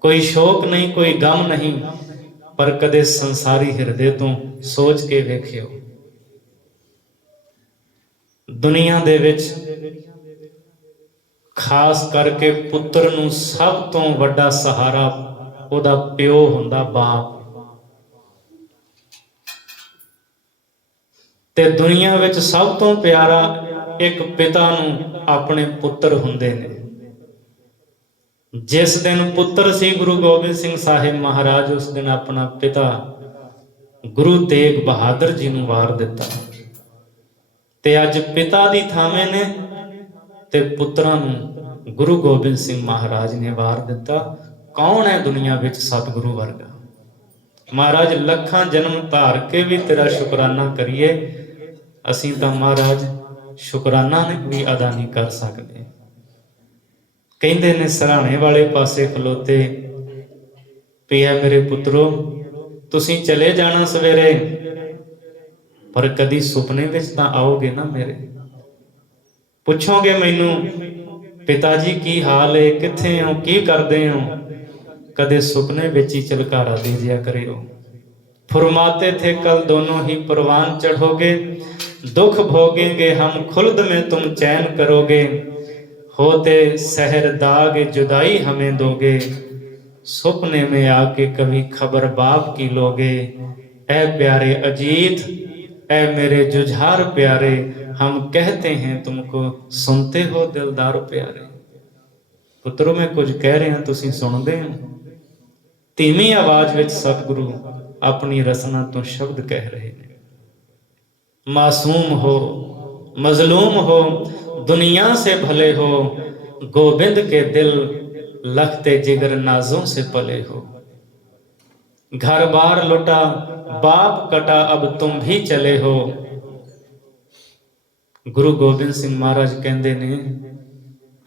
कोई शोक नहीं, कोई गम नहीं, पर कदे संसारी हृदय तो सोच के वेखियो। दुनिया दे विच खास करके पुत्र नूं सब तो वड्डा सहारा ओदा प्यो हुंदा, बाप। ते दुनिया विच सब तो प्यारा एक पिता नूं अपने पुत्र हुंदे ने। जिस दिन पुत्र सी गुरु गोबिंद सिंह साहिब महाराज, उस दिन अपना पिता गुरु तेग बहादुर जी ਨੂੰ ਵਾਰ ਦਿੱਤਾ ਤੇ ਅੱਜ ਪਿਤਾ ਦੀ ਥਾਵੇਂ ਨੇ ਤੇ ਪੁੱਤਰਾਂ ਨੂੰ ਗੁਰੂ ਗੋਬਿੰਦ ਸਿੰਘ ਮਹਾਰਾਜ ਨੇ ਵਾਰ ਦਿੱਤਾ। ਕੌਣ ਹੈ ਦੁਨੀਆ ਵਿੱਚ ਸਤਿਗੁਰੂ ਵਰਗਾ? ਮਹਾਰਾਜ ਲੱਖਾਂ ਜਨਮ ਧਾਰ ਕੇ ਵੀ ਤੇਰਾ ਸ਼ੁਕਰਾਨਾ ਕਰੀਏ, ਅਸੀਂ ਤਾਂ ਮਹਾਰਾਜ ਸ਼ੁਕਰਾਨਾ ਵੀ ਅਦਾ ਨਹੀਂ ਕਰ ਸਕਦੇ। ਕਹਿੰਦੇ ਨੇ ਸਰਾਣੇ ਵਾਲੇ ਪਾਸੇ ਖਲੋਤੇ, ਪਿਆ ਮੇਰੇ ਪੁੱਤਰੋ ਤੁਸੀਂ ਚਲੇ ਜਾਣਾ ਸਵੇਰੇ, ਪਰ ਕਦੀ ਸੁਪਨੇ ਵਿੱਚ ਤਾਂ ਆਓਗੇ ਨਾ ਮੇਰੇ, ਪੁੱਛੋਗੇ ਮੈਨੂੰ ਪਿਤਾ ਜੀ ਕੀ ਹਾਲ ਹੈ, ਕਿੱਥੇ ਹੋ, ਕੀ ਕਰਦੇ ਹੋ, कदे सुपने बिच ही झलकारा दे दिया करियो। फरमाते थे कल दोनों ही परवान चढ़ोगे, दुख भोगेंगे हम खुल्द में तुम चैन करोगे, होते सहर दाग जुदाई हमें दोगे, सुपने में आके कभी खबर बाप की लोगे। ऐ प्यारे अजीत, ऐ मेरे जुझार प्यारे, हम कहते हैं तुमको सुनते हो दिलदार प्यारे। पुत्रो मैं कुछ कह रहा तुसीं सुनते हो। ਧੀਮੀ ਆਵਾਜ਼ ਵਿੱਚ ਸਤਿਗੁਰੂ ਆਪਣੀ ਰਸਨਾ ਤੋਂ ਸ਼ਬਦ ਕਹਿ ਰਹੇ ਨੇ। ਮਾਸੂਮ ਹੋ, ਮਜ਼ਲੂਮ ਹੋ, दुनिया से भले हो, गोविंद के दिल लखते जिगर नाजों से पले हो। घर बार लुटा बाप कटा अब तुम भी चले हो। गुरु गोबिंद सिंह महाराज कहते ने,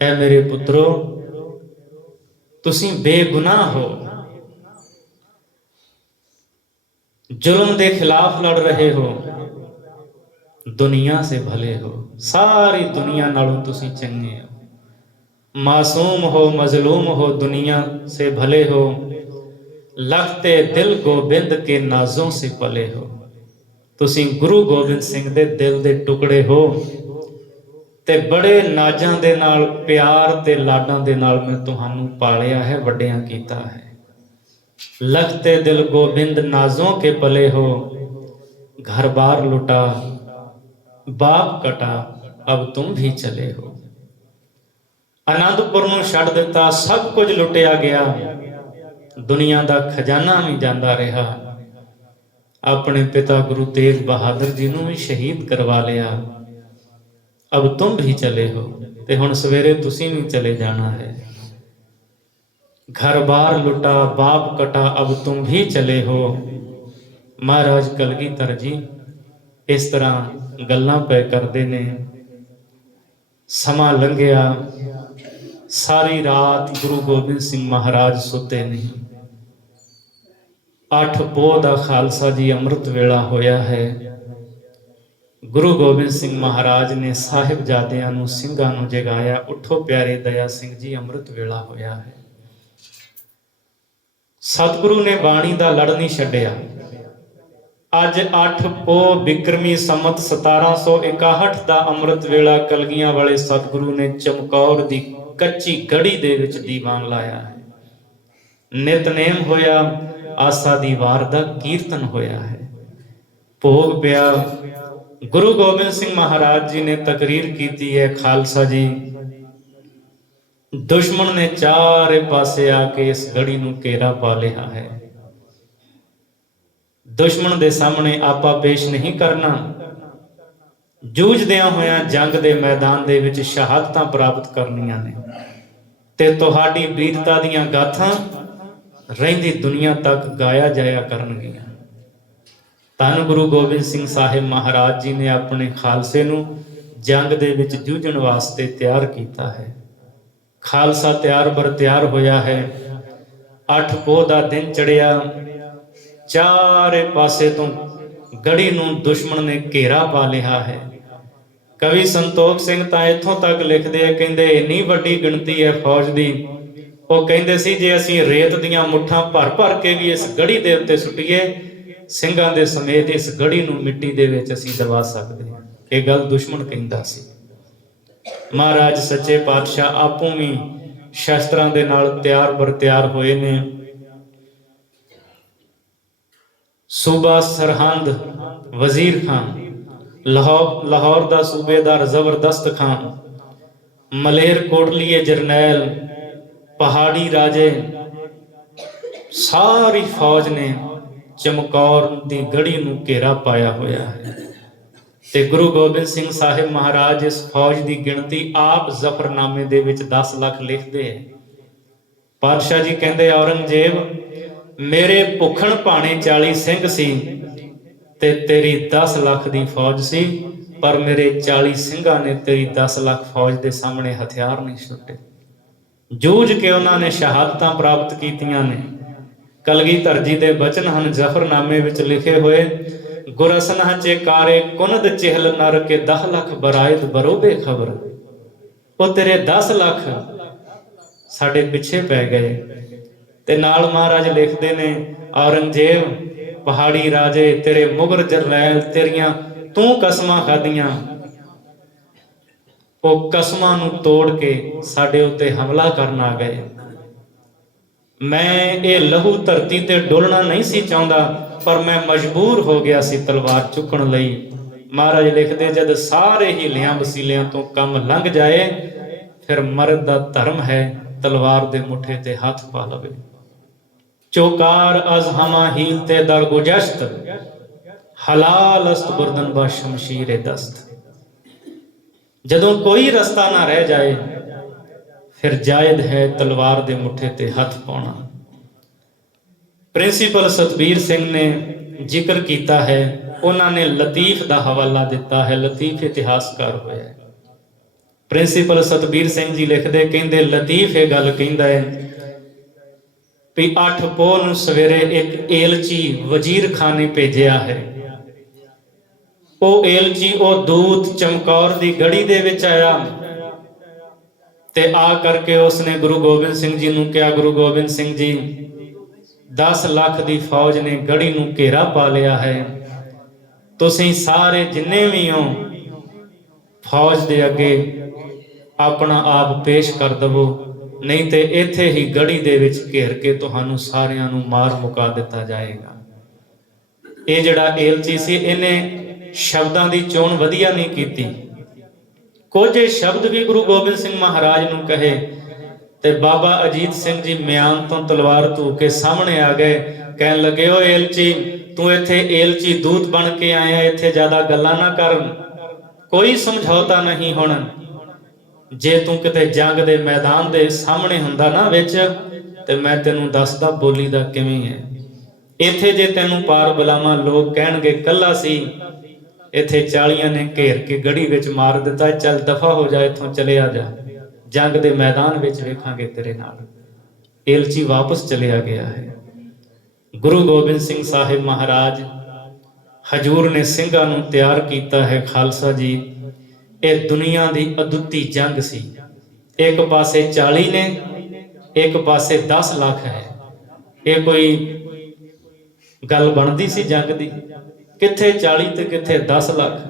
ऐ मेरे पुत्रो तुसीं बेगुनाह हो, जुल्म के खिलाफ लड़ रहे हो, दुनिया से भले हो, सारी दुनिया नालों तुसीं चंगे हो। मासूम हो, मजलूम हो, दुनिया से भले हो, लगते दिल गोबिंद के नाजों से पले हो। तुसीं गुरु गोबिंद सिंह दे दिल दे टुकड़े हो ते बड़े नाजां दे नाल प्यार ते लाडां दे नाल मैं तुहानूं पालिया है, वड्डियां कीता है। लगते दिल गोबिंद नाजों के पले हो, घर बार लुटा बाप कटा अब तुम भी चले हो। आनंदपुर नूं छड्ड दिता, सब कुछ लुटिया गया, दुनिया दा खजाना भी जांदा रहा। अपने पिता गुरु तेग बहादुर जी नूं भी शहीद करवा लिया। अब तुम भी चले हो ते हुण सवेरे तुसीं भी चले जाना है। घर बार लुटा बाप कटा अब तुम भी चले हो। महाराज कलगीधर जी इस तरह गल्लां पै करदे ने। समा लंघिया, सारी रात गुरु गोबिंद सिंह महाराज सुते नहीं। 8 पोह दा खालसा जी अमृत वेला होया है। गुरु गोबिंद सिंह महाराज ने साहिबजादियां नूं ਸਿੰਘਾਂ नूं जगाया, उठो प्यारे दया सिंह जी अमृत वेला होया है। सतगुरु ने बाणी का लड़ नहीं छड्डिया। अज 8 पोह बिक्रमी संमत 1761 का अमृत वेला कलगियां वाले सतगुरु ने चमकौर की कच्ची गढ़ी दे विच दीवान लाया है। नितनेम होया, आसा दी वार दा कीर्तन होया है। भोग पिया। गुरु गोबिंद सिंह महाराज जी ने तकरीर की है, खालसा जी दुश्मन ने चारे पासे आके इस गढ़ी नूं घेरा पा लिया है। दुश्मन दे सामने आपा पेश नहीं करना। जूझदियां होया जंग दे मैदान दे विच शहादतां प्राप्त करनियां ने ते तुहाडी वीरता दीयां गाथां रहिंदी दुनिया तक गाया जाया करनगियां। धन गुरु गोबिंद सिंह साहिब महाराज जी ने अपने खालसे नूं जंग दे विच जूझण वास्ते तैयार कीता है। खालसा तैयार बर तैयार होया है। 8 पोह दा दिन चढ़िया, चारे पासे तो गढ़ी नूं दुश्मन ने घेरा पा लिया है। कवि संतोख सिंह तां इत्थों तक लिखदे आ, कहंदे इन्नी वड्डी गिणती है फौज दी, वो कहंदे सी जे असीं रेत दीयां मुट्ठां भर भर के भी इस गढ़ी दे उत्ते सुट्टीए, ਸਿੰਘਾਂ दे समेत इस गढ़ी नूं मिट्टी दे विच असीं दबा सकदे हां। इह गल दुश्मन कहंदा सी। महाराज सच्चे पातशाह आपूं भी शस्त्रां दे नाल तैयार बर तैयार होए ने। सूबा सरहंद वजीर खान, लाहौर दा सूबेदार जबरदस्त खान, मलेर कोटलीए जरनैल, पहाड़ी राजे सारी फौज ने चमकौर दी गढ़ी नूं घेरा पाया होया है ते गुरु गोबिंद सिंह साहिब महाराज इस फौज की गिणती आप जफरनामे दे विच 10 लाख लिखते हैं। पातशाह जी कहते औरंगजेब मेरे भुखण भाणे 40 सिंह सी ते तेरी 10 लाख की फौज सी, पर मेरे 40 सिंघां ने तेरी 10 लाख फौज के सामने हथियार नहीं छुटे। जूझ के उन्होंने शहादतां प्राप्त कीतियां ने। कलगीधर जी के बचन हैं जफरनामे विच लिखे हुए, गुरसना चेकारे कुनद चिहल नर के 10 लाख बरायत बरोबे खबर। वो तेरे 10 लाख साडे पिछे पै गए। ते नाल महाराज लिखते ने औरंगजेब पहाड़ी राजे तेरे मुगर जरनैल तेरियां तू कसमां खादियां, वो कसमां नूं तोड़ के साडे उत्ते हमला करन आ गए। मैं ये लहू धरती ते डोलना नहीं सी चाहता, पर मैं मजबूर हो गया सी तलवार चुकण लई। महाराज लिखते जद सारे हीलियां वसीलियां तो कम लंघ जाए, फिर मर्द दा धर्म है तलवार दे मुठे ते हाथ पा लवे। चौकार अज हमा हील ते दर गुजश्त, हलाल अस्त बुरदन बा शमशीर दस्त। जदों कोई रास्ता ना रह जाए, फिर जायद है तलवार दे मुठे ते हथ पाउणा। प्रिंसीपल सतबीर सिंह ने जिक्र किया है, उन्होंने लतीफ का हवाला दिता है। लतीफ इतिहासकार होया है। प्रिंसीपल सतबीर सिंह जी लिखते कहते लतीफ ये गल कहता है भी 8 पोह नूं सवेरे एक एलची वजीर खाने भेजिया है। वो एलची वो दूत चमकौर की गढ़ी दे विच आया ते आ करके उसने गुरु गोबिंद सिंह जी नूं कहा, गुरु गोबिंद सिंह जी 10 लाख की फौज ने गढ़ी नूं घेरा पा लिया है, तुसीं सारे जिन्ने भी हो फौज के अगे अपना आप पेश कर दवो, नहीं तो इत्थे ही गढ़ी दे विच घेर के तुहानू सारियां नू मार मुका दिता जाएगा। ये जिहड़ा एलची सी इन्हें शब्दां दी चोण वधिया नहीं कीती। कुछ शब्द भी गुरु गोबिंद सिंह महाराज नू कहे ते बाबा अजीत सिंह जी म्यान तो तलवार धू के सामने आ गए। कहन लगे ओ एलची तू इत्थे एलची दूत बन के आया, इत्थे ज्यादा गल्लां ना कर, कोई समझौता नहीं होना। जे तू किते जंग दे मैदान दे सामने हुंदा ना विच ते मैं तेनू दसदा बोली दा किवें है। इत्थे जे तेनू पार बुलावां लोग कहणगे कल्ला सी, इत्थे 40 ने घेर के गढ़ी विच मार दिता, चल दफा हो जा इत्थों चले आ जा, जंग दे मैदान विच वेखांगे तेरे नाल। एलची वापस चलिया गया है। गुरु गोबिंद सिंह साहिब महाराज हजूर ने सिंघां नूं तैयार कीता है। खालसा जी ये दुनिया की अदुੱਤੀ जंग सी। एक पासे 40 ने, एक पासे 10 लाख है। ये कोई गल बनती सी जंग की? किथे 40 ते किथे 10 लाख।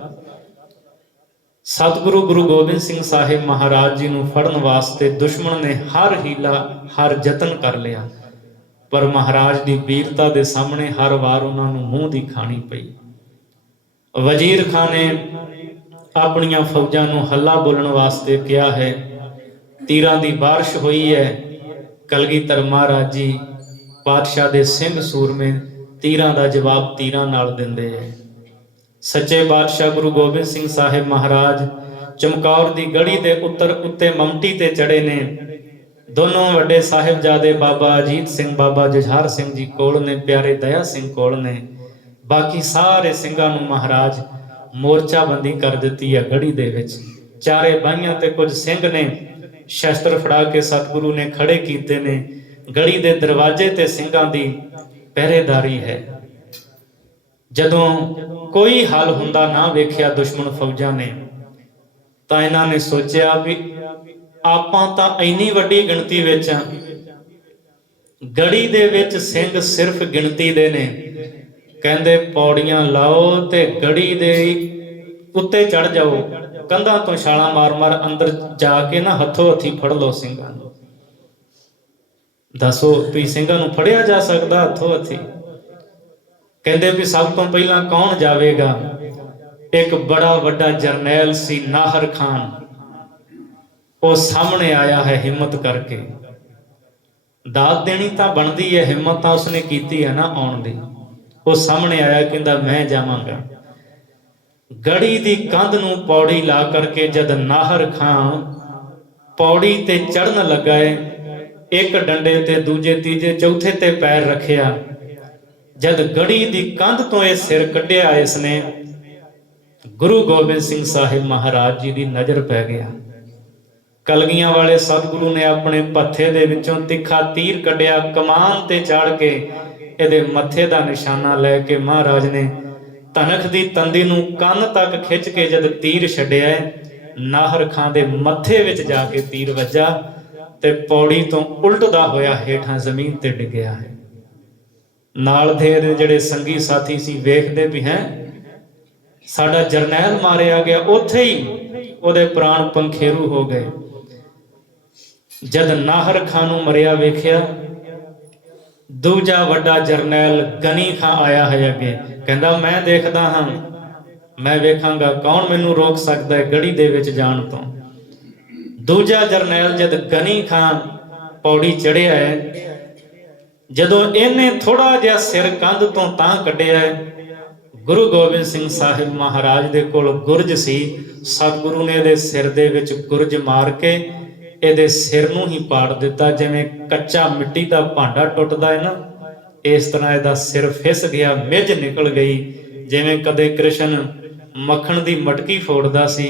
सतगुरु गुरु गोबिंद सिंह साहिब महाराज जी नूं फड़न वास्ते दुश्मन ने हर हीला हर जतन कर लिया, पर महाराज की वीरता के सामने हर वार उन्होंने मूँह की खानी पई। वजीर खान ने अपनिया फौजां नूं हल्ला बोलण वास्ते कहा है। तीरां की बारिश हुई है। कलगीधर महाराज जी पातशाह दे सिंह सूरमे तीरां का जवाब तीरां नाल दिंदे है। सच्चे पातशाह गुरु गोबिंद सिंह साहिब महाराज चमकौर की गढ़ी के उत्ते ममटी ते चढ़े ने। दोनों वड्डे साहिबजादे बाबा अजीत सिंह बाबा जुझार सिंह जी कोल ने, प्यारे दया सिंह कोल ने। बाकी सारे सिंघां नूं महाराज मोर्चाबंदी कर दी है। गढ़ी दे विच चारे बाहियां ते कुछ सिंह ने शस्त्र फड़ा के सतगुरु ने खड़े कीते ने। गढ़ी दे दरवाजे ते सिंघां दी पहरेदारी है। जदों कोई हल हुंदा ना वेखिया दुश्मन फौजां ने, तां इन्हां ने सोचिया भी आपां तां इन्नी वड्डी गिणती विच आ, गढ़ी दे विच सिंह सिर्फ गिणती दे ने। कहंदे पौड़ियां लाओ ते गढ़ी दे उत्ते चढ़ जाओ, कंधां तो छालां मार मार अंदर जाके ना हथों हथी फड़ लो सिंघां नूं। दसो भी सिंघां नूं फड़िया जा सकदा हथों हथी? कहंदे भी सब तो पहला कौन जावेगा? एक बड़ा वड्डा जरनैल सी नाहर खान, वो सामने आया है हिम्मत करके। ਦਾਤ ਦੇਣੀ ਤਾਂ ਬਣਦੀ ਹੈ, ਹਿੰਮਤ ਤਾਂ ਉਸਨੇ ਕੀਤੀ ਹੈ ਨਾ ਆਉਣ ਦੀ। ਉਹ ਸਾਹਮਣੇ ਆਇਆ, ਕਹਿੰਦਾ ਮੈਂ ਜਾਵਾਂਗਾ। ਗੜੀ ਦੀ ਕੰਧ ਨੂੰ ਪੌੜੀ ਲਾ ਕਰਕੇ ਜਦ ਨਾਹਰ ਖਾਂ ਪੌੜੀ ਤੇ ਚੜਨ ਲੱਗਾ ਏ, ਇੱਕ ਡੰਡੇ ਤੇ ਦੂਜੇ ਤੀਜੇ ਚੌਥੇ ਤੇ ਪੈਰ ਰੱਖਿਆ। ਜਦ ਗੜੀ ਦੀ ਕੰਧ ਤੋਂ ਇਹ ਸਿਰ ਕੱਢਿਆ ਇਸਨੇ, ਗੁਰੂ ਗੋਬਿੰਦ ਸਿੰਘ ਸਾਹਿਬ ਮਹਾਰਾਜ ਜੀ ਦੀ ਨਜ਼ਰ ਪੈ ਗਿਆ। ਕਲਗੀਆਂ ਵਾਲੇ ਸਤਿਗੁਰੂ ਨੇ ਆਪਣੇ ਪੱਥੇ ਦੇ ਵਿੱਚੋਂ ਤਿੱਖਾ ਤੀਰ ਕੱਢਿਆ, ਕਮਾਨ ਤੇ ਚੜ ਕੇ ਇਹਦੇ ਮੱਥੇ ਦਾ ਨਿਸ਼ਾਨਾ ਲੈ ਕੇ ਮਹਾਰਾਜ ਨੇ ਤਨਖ ਦੀ ਤੰਦੀ ਨੂੰ ਕੰਨ ਤੱਕ ਖਿੱਚ ਕੇ ਜਦ ਤੀਰ ਛੱਡਿਆ, ਨਾਹਰ ਖਾਂ ਦੇ ਮੱਥੇ ਵਿੱਚ ਜਾ ਕੇ ਤੀਰ ਵੱਜਾ ਤੇ ਪੌੜੀ ਤੋਂ ਉਲਟਦਾ ਹੋਇਆ ਹੇਠਾਂ ਜ਼ਮੀਨ ਤੇ ਡਿੱਗਿਆ ਹੈ। ਨਾਲ ਦੇ ਜਿਹੜੇ ਸੰਗੀ ਸਾਥੀ ਸੀ ਵੇਖਦੇ ਵੀ ਹੈ ਸਾਡਾ ਜਰਨੈਲ ਮਾਰਿਆ ਗਿਆ, ਉੱਥੇ ਹੀ ਉਹਦੇ ਪ੍ਰਾਣ ਪੰਖੇਰੂ ਹੋ ਗਏ। ਜਦ ਨਾਹਰ ਖਾਂ ਨੂੰ ਮਰਿਆ ਵੇਖਿਆ, ਦੂਜਾ ਵੱਡਾ ਜਰਨੈਲ ਗਨੀ ਖਾਂ ਆਇਆ ਹੈ ਅੱਗੇ, ਕਹਿੰਦਾ ਮੈਂ ਦੇਖਦਾ ਹਾਂ, ਮੈਂ ਵੇਖਾਂਗਾ ਕੌਣ ਮੈਨੂੰ ਰੋਕ ਸਕਦਾ ਹੈ ਗੜੀ ਦੇ ਵਿੱਚ ਜਾਣ ਤੋਂ। ਦੂਜਾ ਜਰਨੈਲ ਜਦ ਗਨੀ ਖਾਂ ਪੌੜੀ ਚੜਿਆ ਹੈ, ਜਦੋਂ ਇਹਨੇ ਥੋੜਾ ਜਿਹਾ ਸਿਰ ਕੰਧ ਤੋਂ ਤਾਂ ਕੱਢਿਆ ਹੈ, ਗੁਰੂ ਗੋਬਿੰਦ ਸਿੰਘ ਸਾਹਿਬ ਮਹਾਰਾਜ ਦੇ ਕੋਲ ਗੁਰਜ ਸੀ। ਸਤਿਗੁਰੂ ਨੇ ਇਹਦੇ ਸਿਰ ਦੇ ਵਿੱਚ ਗੁਰਜ ਮਾਰ ਕੇ ਇਹਦੇ ਸਿਰ ਨੂੰ ਹੀ ਪਾੜ ਦਿੱਤਾ। ਜਿਵੇਂ ਕੱਚਾ ਮਿੱਟੀ ਦਾ ਭਾਂਡਾ ਟੁੱਟਦਾ ਹੈ ਨਾ, ਇਸ ਤਰ੍ਹਾਂ ਇਹਦਾ ਸਿਰ ਫਿਸ ਗਿਆ, ਮਿੱਝ ਨਿਕਲ ਗਈ। ਜਿਵੇਂ ਕਦੇ ਕ੍ਰਿਸ਼ਨ ਮੱਖਣ ਦੀ ਮਟਕੀ ਫੋੜਦਾ ਸੀ,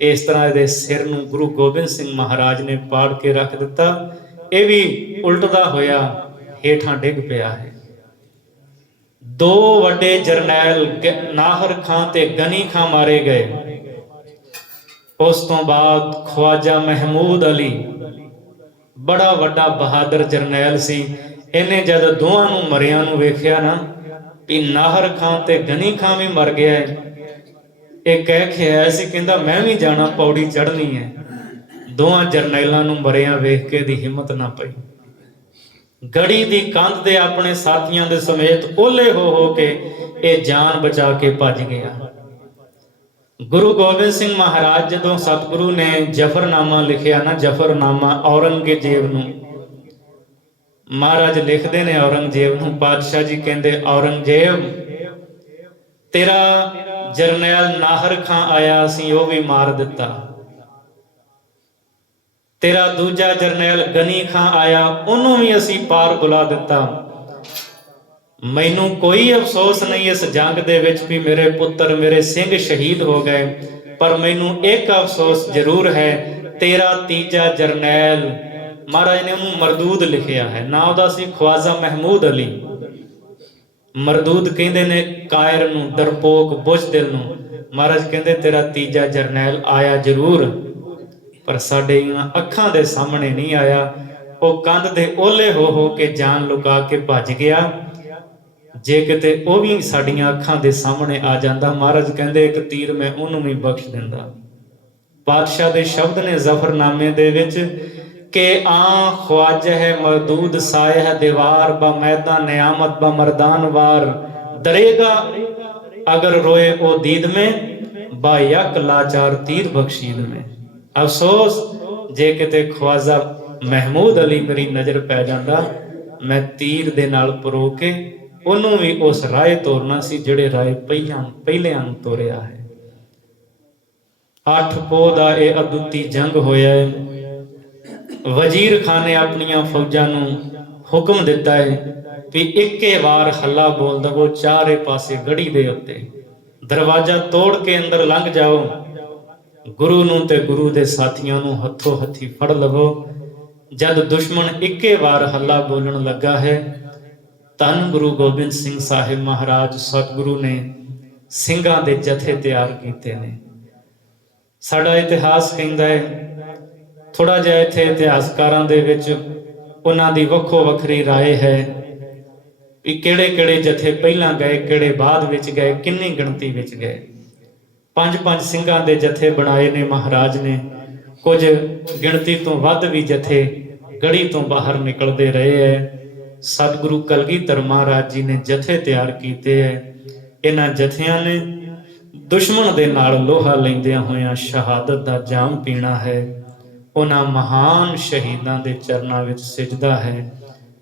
ਇਸ ਤਰ੍ਹਾਂ ਇਹਦੇ ਸਿਰ ਨੂੰ ਗੁਰੂ ਗੋਬਿੰਦ ਸਿੰਘ ਮਹਾਰਾਜ ਨੇ ਪਾੜ ਕੇ ਰੱਖ ਦਿੱਤਾ। ਇਹ ਵੀ ਉਲਟਦਾ ਹੋਇਆ ਹੇਠਾਂ ਡਿੱਗ ਪਿਆ ਹੈ। ਦੋ ਵੱਡੇ ਜਰਨੈਲ ਨਾਹਰ ਖਾਂ ਤੇ ਗਨੀ ਖਾਂ ਮਾਰੇ ਗਏ। ਉਸ ਤੋਂ ਬਾਅਦ ਖਵਾਜਾ ਮਹਿਮੂਦ ਅਲੀ ਬੜਾ ਵੱਡਾ ਬਹਾਦਰ ਜਰਨੈਲ ਸੀ। ਇਹਨੇ ਜਦ ਦੋਹਾਂ ਨੂੰ ਮਰਿਆਂ ਨੂੰ ਵੇਖਿਆ ਨਾ ਵੀ ਨਾਹਰ ਖਾਂ ਤੇ ਗਨੀ ਖਾਂ ਵੀ ਮਰ ਗਿਆ, ਇਹ ਕਹਿ ਕੇ ਆਇਆ ਸੀ, ਕਹਿੰਦਾ ਮੈਂ ਵੀ ਜਾਣਾ, ਪੌੜੀ ਚੜ੍ਹਨੀ ਹੈ। ਦੋਹਾਂ ਜਰਨੈਲਾਂ ਨੂੰ ਮਰਿਆਂ ਵੇਖ ਕੇ ਦੀ ਹਿੰਮਤ ਨਾ ਪਈ। ਗੜੀ ਦੀ ਕੰਧ ਦੇ ਆਪਣੇ ਸਾਥੀਆਂ ਦੇ ਸਮੇਤ ਓਲੇ ਹੋ ਕੇ ਇਹ ਜਾਨ ਬਚਾ ਕੇ ਭੱਜ ਗਿਆ। ਗੁਰੂ ਗੋਬਿੰਦ ਸਿੰਘ ਮਹਾਰਾਜ ਜਦੋਂ ਸਤਿਗੁਰੂ ਨੇ ਜ਼ਫਰਨਾਮਾ ਲਿਖਿਆ ਨਾ, ਜ਼ਫਰਨਾਮਾ ਔਰੰਗਜ਼ੇਬ ਨੂੰ, ਮਹਾਰਾਜ ਲਿਖਦੇ ਨੇ ਔਰੰਗਜ਼ੇਬ ਨੂੰ, ਪਾਤਸ਼ਾਹ ਜੀ ਕਹਿੰਦੇ ਔਰੰਗਜ਼ੇਬ ਤੇਰਾ ਜਰਨੈਲ ਨਾਹਰ ਖਾਂ ਆਇਆ ਸੀ, ਉਹ ਵੀ ਮਾਰ ਦਿੱਤਾ। ਤੇਰਾ ਦੂਜਾ ਜਰਨੈਲ ਗਨੀ ਖਾਂ ਆਇਆ, ਉਹਨੂੰ ਵੀ ਅਸੀਂ ਪਾਰ ਬੁਲਾ ਦਿੱਤਾ। ਮੈਨੂੰ ਕੋਈ ਅਫਸੋਸ ਨਹੀਂ ਇਸ ਜੰਗ ਦੇ ਵਿੱਚ ਵੀ ਮੇਰੇ ਪੁੱਤਰ ਮੇਰੇ ਸਿੰਘ ਸ਼ਹੀਦ ਹੋ ਗਏ, ਪਰ ਮੈਨੂੰ ਇੱਕ ਅਫਸੋਸ ਜ਼ਰੂਰ ਹੈ, ਤੇਰਾ ਤੀਜਾ ਜਰਨੈਲ, ਮਹਾਰਾਜ ਨੇ ਉਹਨੂੰ ਮਰਦੂਦ ਲਿਖਿਆ ਹੈ, ਨਾ ਉਹਦਾ ਸੀ ਖਵਾਜਾ ਮਹਿਮੂਦ ਅਲੀ। ਮਰਦੂਦ ਕਹਿੰਦੇ ਨੇ ਕਾਇਰ ਨੂੰ, ਡਰਪੋਕ ਬੁਝਦਿਲ ਨੂੰ। ਮਹਾਰਾਜ ਕਹਿੰਦੇ ਤੇਰਾ ਤੀਜਾ ਜਰਨੈਲ ਆਇਆ ਜ਼ਰੂਰ, ਪਰ ਸਾਡੀਆਂ ਅੱਖਾਂ ਦੇ ਸਾਹਮਣੇ ਨਹੀਂ ਆਇਆ। ਉਹ ਕੰਧ ਦੇ ਓਲੇ ਹੋ ਕੇ ਜਾਨ ਲੁਕਾ ਕੇ ਭੱਜ ਗਿਆ। ਜੇ ਕਿਤੇ ਉਹ ਵੀ ਸਾਡੀਆਂ ਅੱਖਾਂ ਦੇ ਸਾਹਮਣੇ ਆ ਜਾਂਦਾ, ਮਹਾਰਾਜ ਕਹਿੰਦੇ ਇੱਕ ਤੀਰ ਮੈਂ ਉਹਨੂੰ ਵੀ ਬਖਸ਼ ਦਿੰਦਾ। ਪਾਤਸ਼ਾਹ ਦੇ ਸ਼ਬਦ ਨੇ ਜ਼ਫਰਨਾਮੇ ਦੇ ਵਿੱਚ ਕਿ ਆ ਖਵਾਜਾ ਹੈ ਮਰਦੂਦ ਸਾਏ ਹੈ ਦੀਵਾਰ ਬ ਮੈਦਾਨ ਨਿਆਮਤ ਬ ਮਰਦਾਨ ਵਾਰ ਦਰੇਗਾ ਅਗਰ रोए ओ दीद में बा यक लाचार तीर बख्शीद में। अफसोस जे किते ख्वाजा महमूद अली मेरी नज़र पै जाता, मैं तीर दे नाल परो के ਉਹਨੂੰ ਵੀ ਉਸ ਰਾਹ ਤੋਰਨਾ ਸੀ ਜਿਹੜੇ ਰਾਹ ਪਹਿਲਿਆਂ ਨੂੰ ਤੋਰਿਆ ਹੈ। 8 ਪੋਹ ਦਾ ਇਹ ਅਦੁੱਤੀ ਜੰਗ ਹੋਇਆ ਹੈ। ਵਜ਼ੀਰ ਖਾਨ ਨੇ ਆਪਣੀਆਂ ਫੌਜਾਂ ਨੂੰ ਹੁਕਮ ਦਿੱਤਾ ਹੈ ਵੀ ਇੱਕੇ ਵਾਰ ਹੱਲਾ ਬੋਲ ਦਵੋ ਚਾਰੇ ਪਾਸੇ ਗੜੀ ਦੇ ਉੱਤੇ, ਦਰਵਾਜ਼ਾ ਤੋੜ ਕੇ ਅੰਦਰ ਲੰਘ ਜਾਓ, ਗੁਰੂ ਨੂੰ ਤੇ ਗੁਰੂ ਦੇ ਸਾਥੀਆਂ ਨੂੰ ਹੱਥੋਂ ਹੱਥੀ ਫੜ ਲਵੋ। ਜਦ ਦੁਸ਼ਮਣ ਇੱਕੇ ਵਾਰ ਹੱਲਾ ਬੋਲਣ ਲੱਗਾ ਹੈ, ਧੰਨ ਗੁਰੂ ਗੋਬਿੰਦ ਸਿੰਘ ਸਾਹਿਬ ਮਹਾਰਾਜ ਸਤਿਗੁਰੂ ਨੇ ਸਿੰਘਾਂ ਦੇ ਜਥੇ ਤਿਆਰ ਕੀਤੇ ਨੇ। ਸਾਡਾ ਇਤਿਹਾਸ ਕਹਿੰਦਾ ਹੈ, ਥੋੜਾ ਜਿਹਾ ਇੱਥੇ ਇਤਿਹਾਸਕਾਰਾਂ ਦੇ ਵਿੱਚ ਉਹਨਾਂ ਦੀ ਵੱਖੋ ਵੱਖਰੀ ਰਾਏ ਹੈ ਵੀ ਕਿਹੜੇ ਕਿਹੜੇ ਜਥੇ ਪਹਿਲਾਂ ਗਏ, ਕਿਹੜੇ ਬਾਅਦ ਵਿੱਚ ਗਏ, ਕਿੰਨੀ ਗਿਣਤੀ ਵਿੱਚ ਗਏ। 5-5 ਸਿੰਘਾਂ ਦੇ ਜਥੇ ਬਣਾਏ ਨੇ ਮਹਾਰਾਜ ਨੇ। ਕੁਝ ਗਿਣਤੀ ਤੋਂ ਵੱਧ ਵੀ ਜਥੇ ਗੜੀ ਤੋਂ ਬਾਹਰ ਨਿਕਲਦੇ ਰਹੇ ਹੈ। ਸਤਿਗੁਰੂ ਕਲਗੀਧਰ ਮਹਾਰਾਜ ਜੀ ਨੇ ਜਥੇ ਤਿਆਰ ਕੀਤੇ ਹੈ। ਇਹਨਾਂ ਜਥਿਆਂ ਨੇ ਦੁਸ਼ਮਣ ਦੇ ਨਾਲ ਲੋਹਾ ਲੈਂਦਿਆਂ ਹੋਇਆਂ ਸ਼ਹਾਦਤ ਦਾ ਜਾਮ ਪੀਣਾ ਹੈ। ਉਹਨਾਂ ਮਹਾਨ ਸ਼ਹੀਦਾਂ ਦੇ ਚਰਨਾਂ ਵਿੱਚ ਸਿਜਦਾ ਹੈ।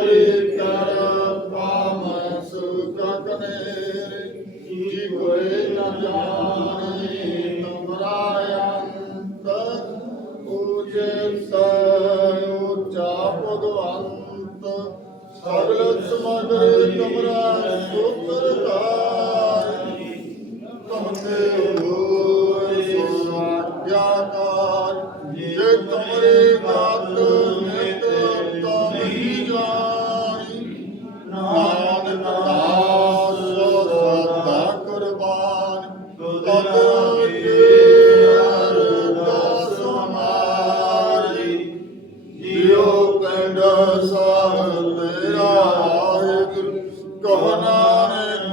ਤੇਰੀ ਕਰ ਪਾਵੈ ਸੁਖ ਕਨੇਰੇ, ਜੀ ਕੋਈ ਨ ਜਾਣੇ ਤੁਮਰਾ ਅੰਤ, ਉਚਿਤ ਉੱਚਾ ਭਗਵੰਤ, ਸਗਲ ਸਮਗਰ ਤੁਮਰਾ ਸੂਤਰ ਧਾਰਿ, ਤੁਮ ਤੇ ਹੋਇ ਸੋ ਆਗਿਆਕਾਰ, ਜੇ ਤੁਮਰੇ ਗਤ ਨਿਤ ਤਮ ਹੀ ਜਾਣੀ, ਨਾਨਕ ਦਾਸ ਸਦਾ ਕੁਰਬਾਨ, ਤਦ ਕੇ ਅਰਦਾਸ ਹਮਾਰੀ, ਜਿਉ ਪਿੰਡ ਸਾਹਿਬ ਤੇਰਾ ਵਾਹਿਗੁਰੂ, ਕਹੁ ਨਾਨਕ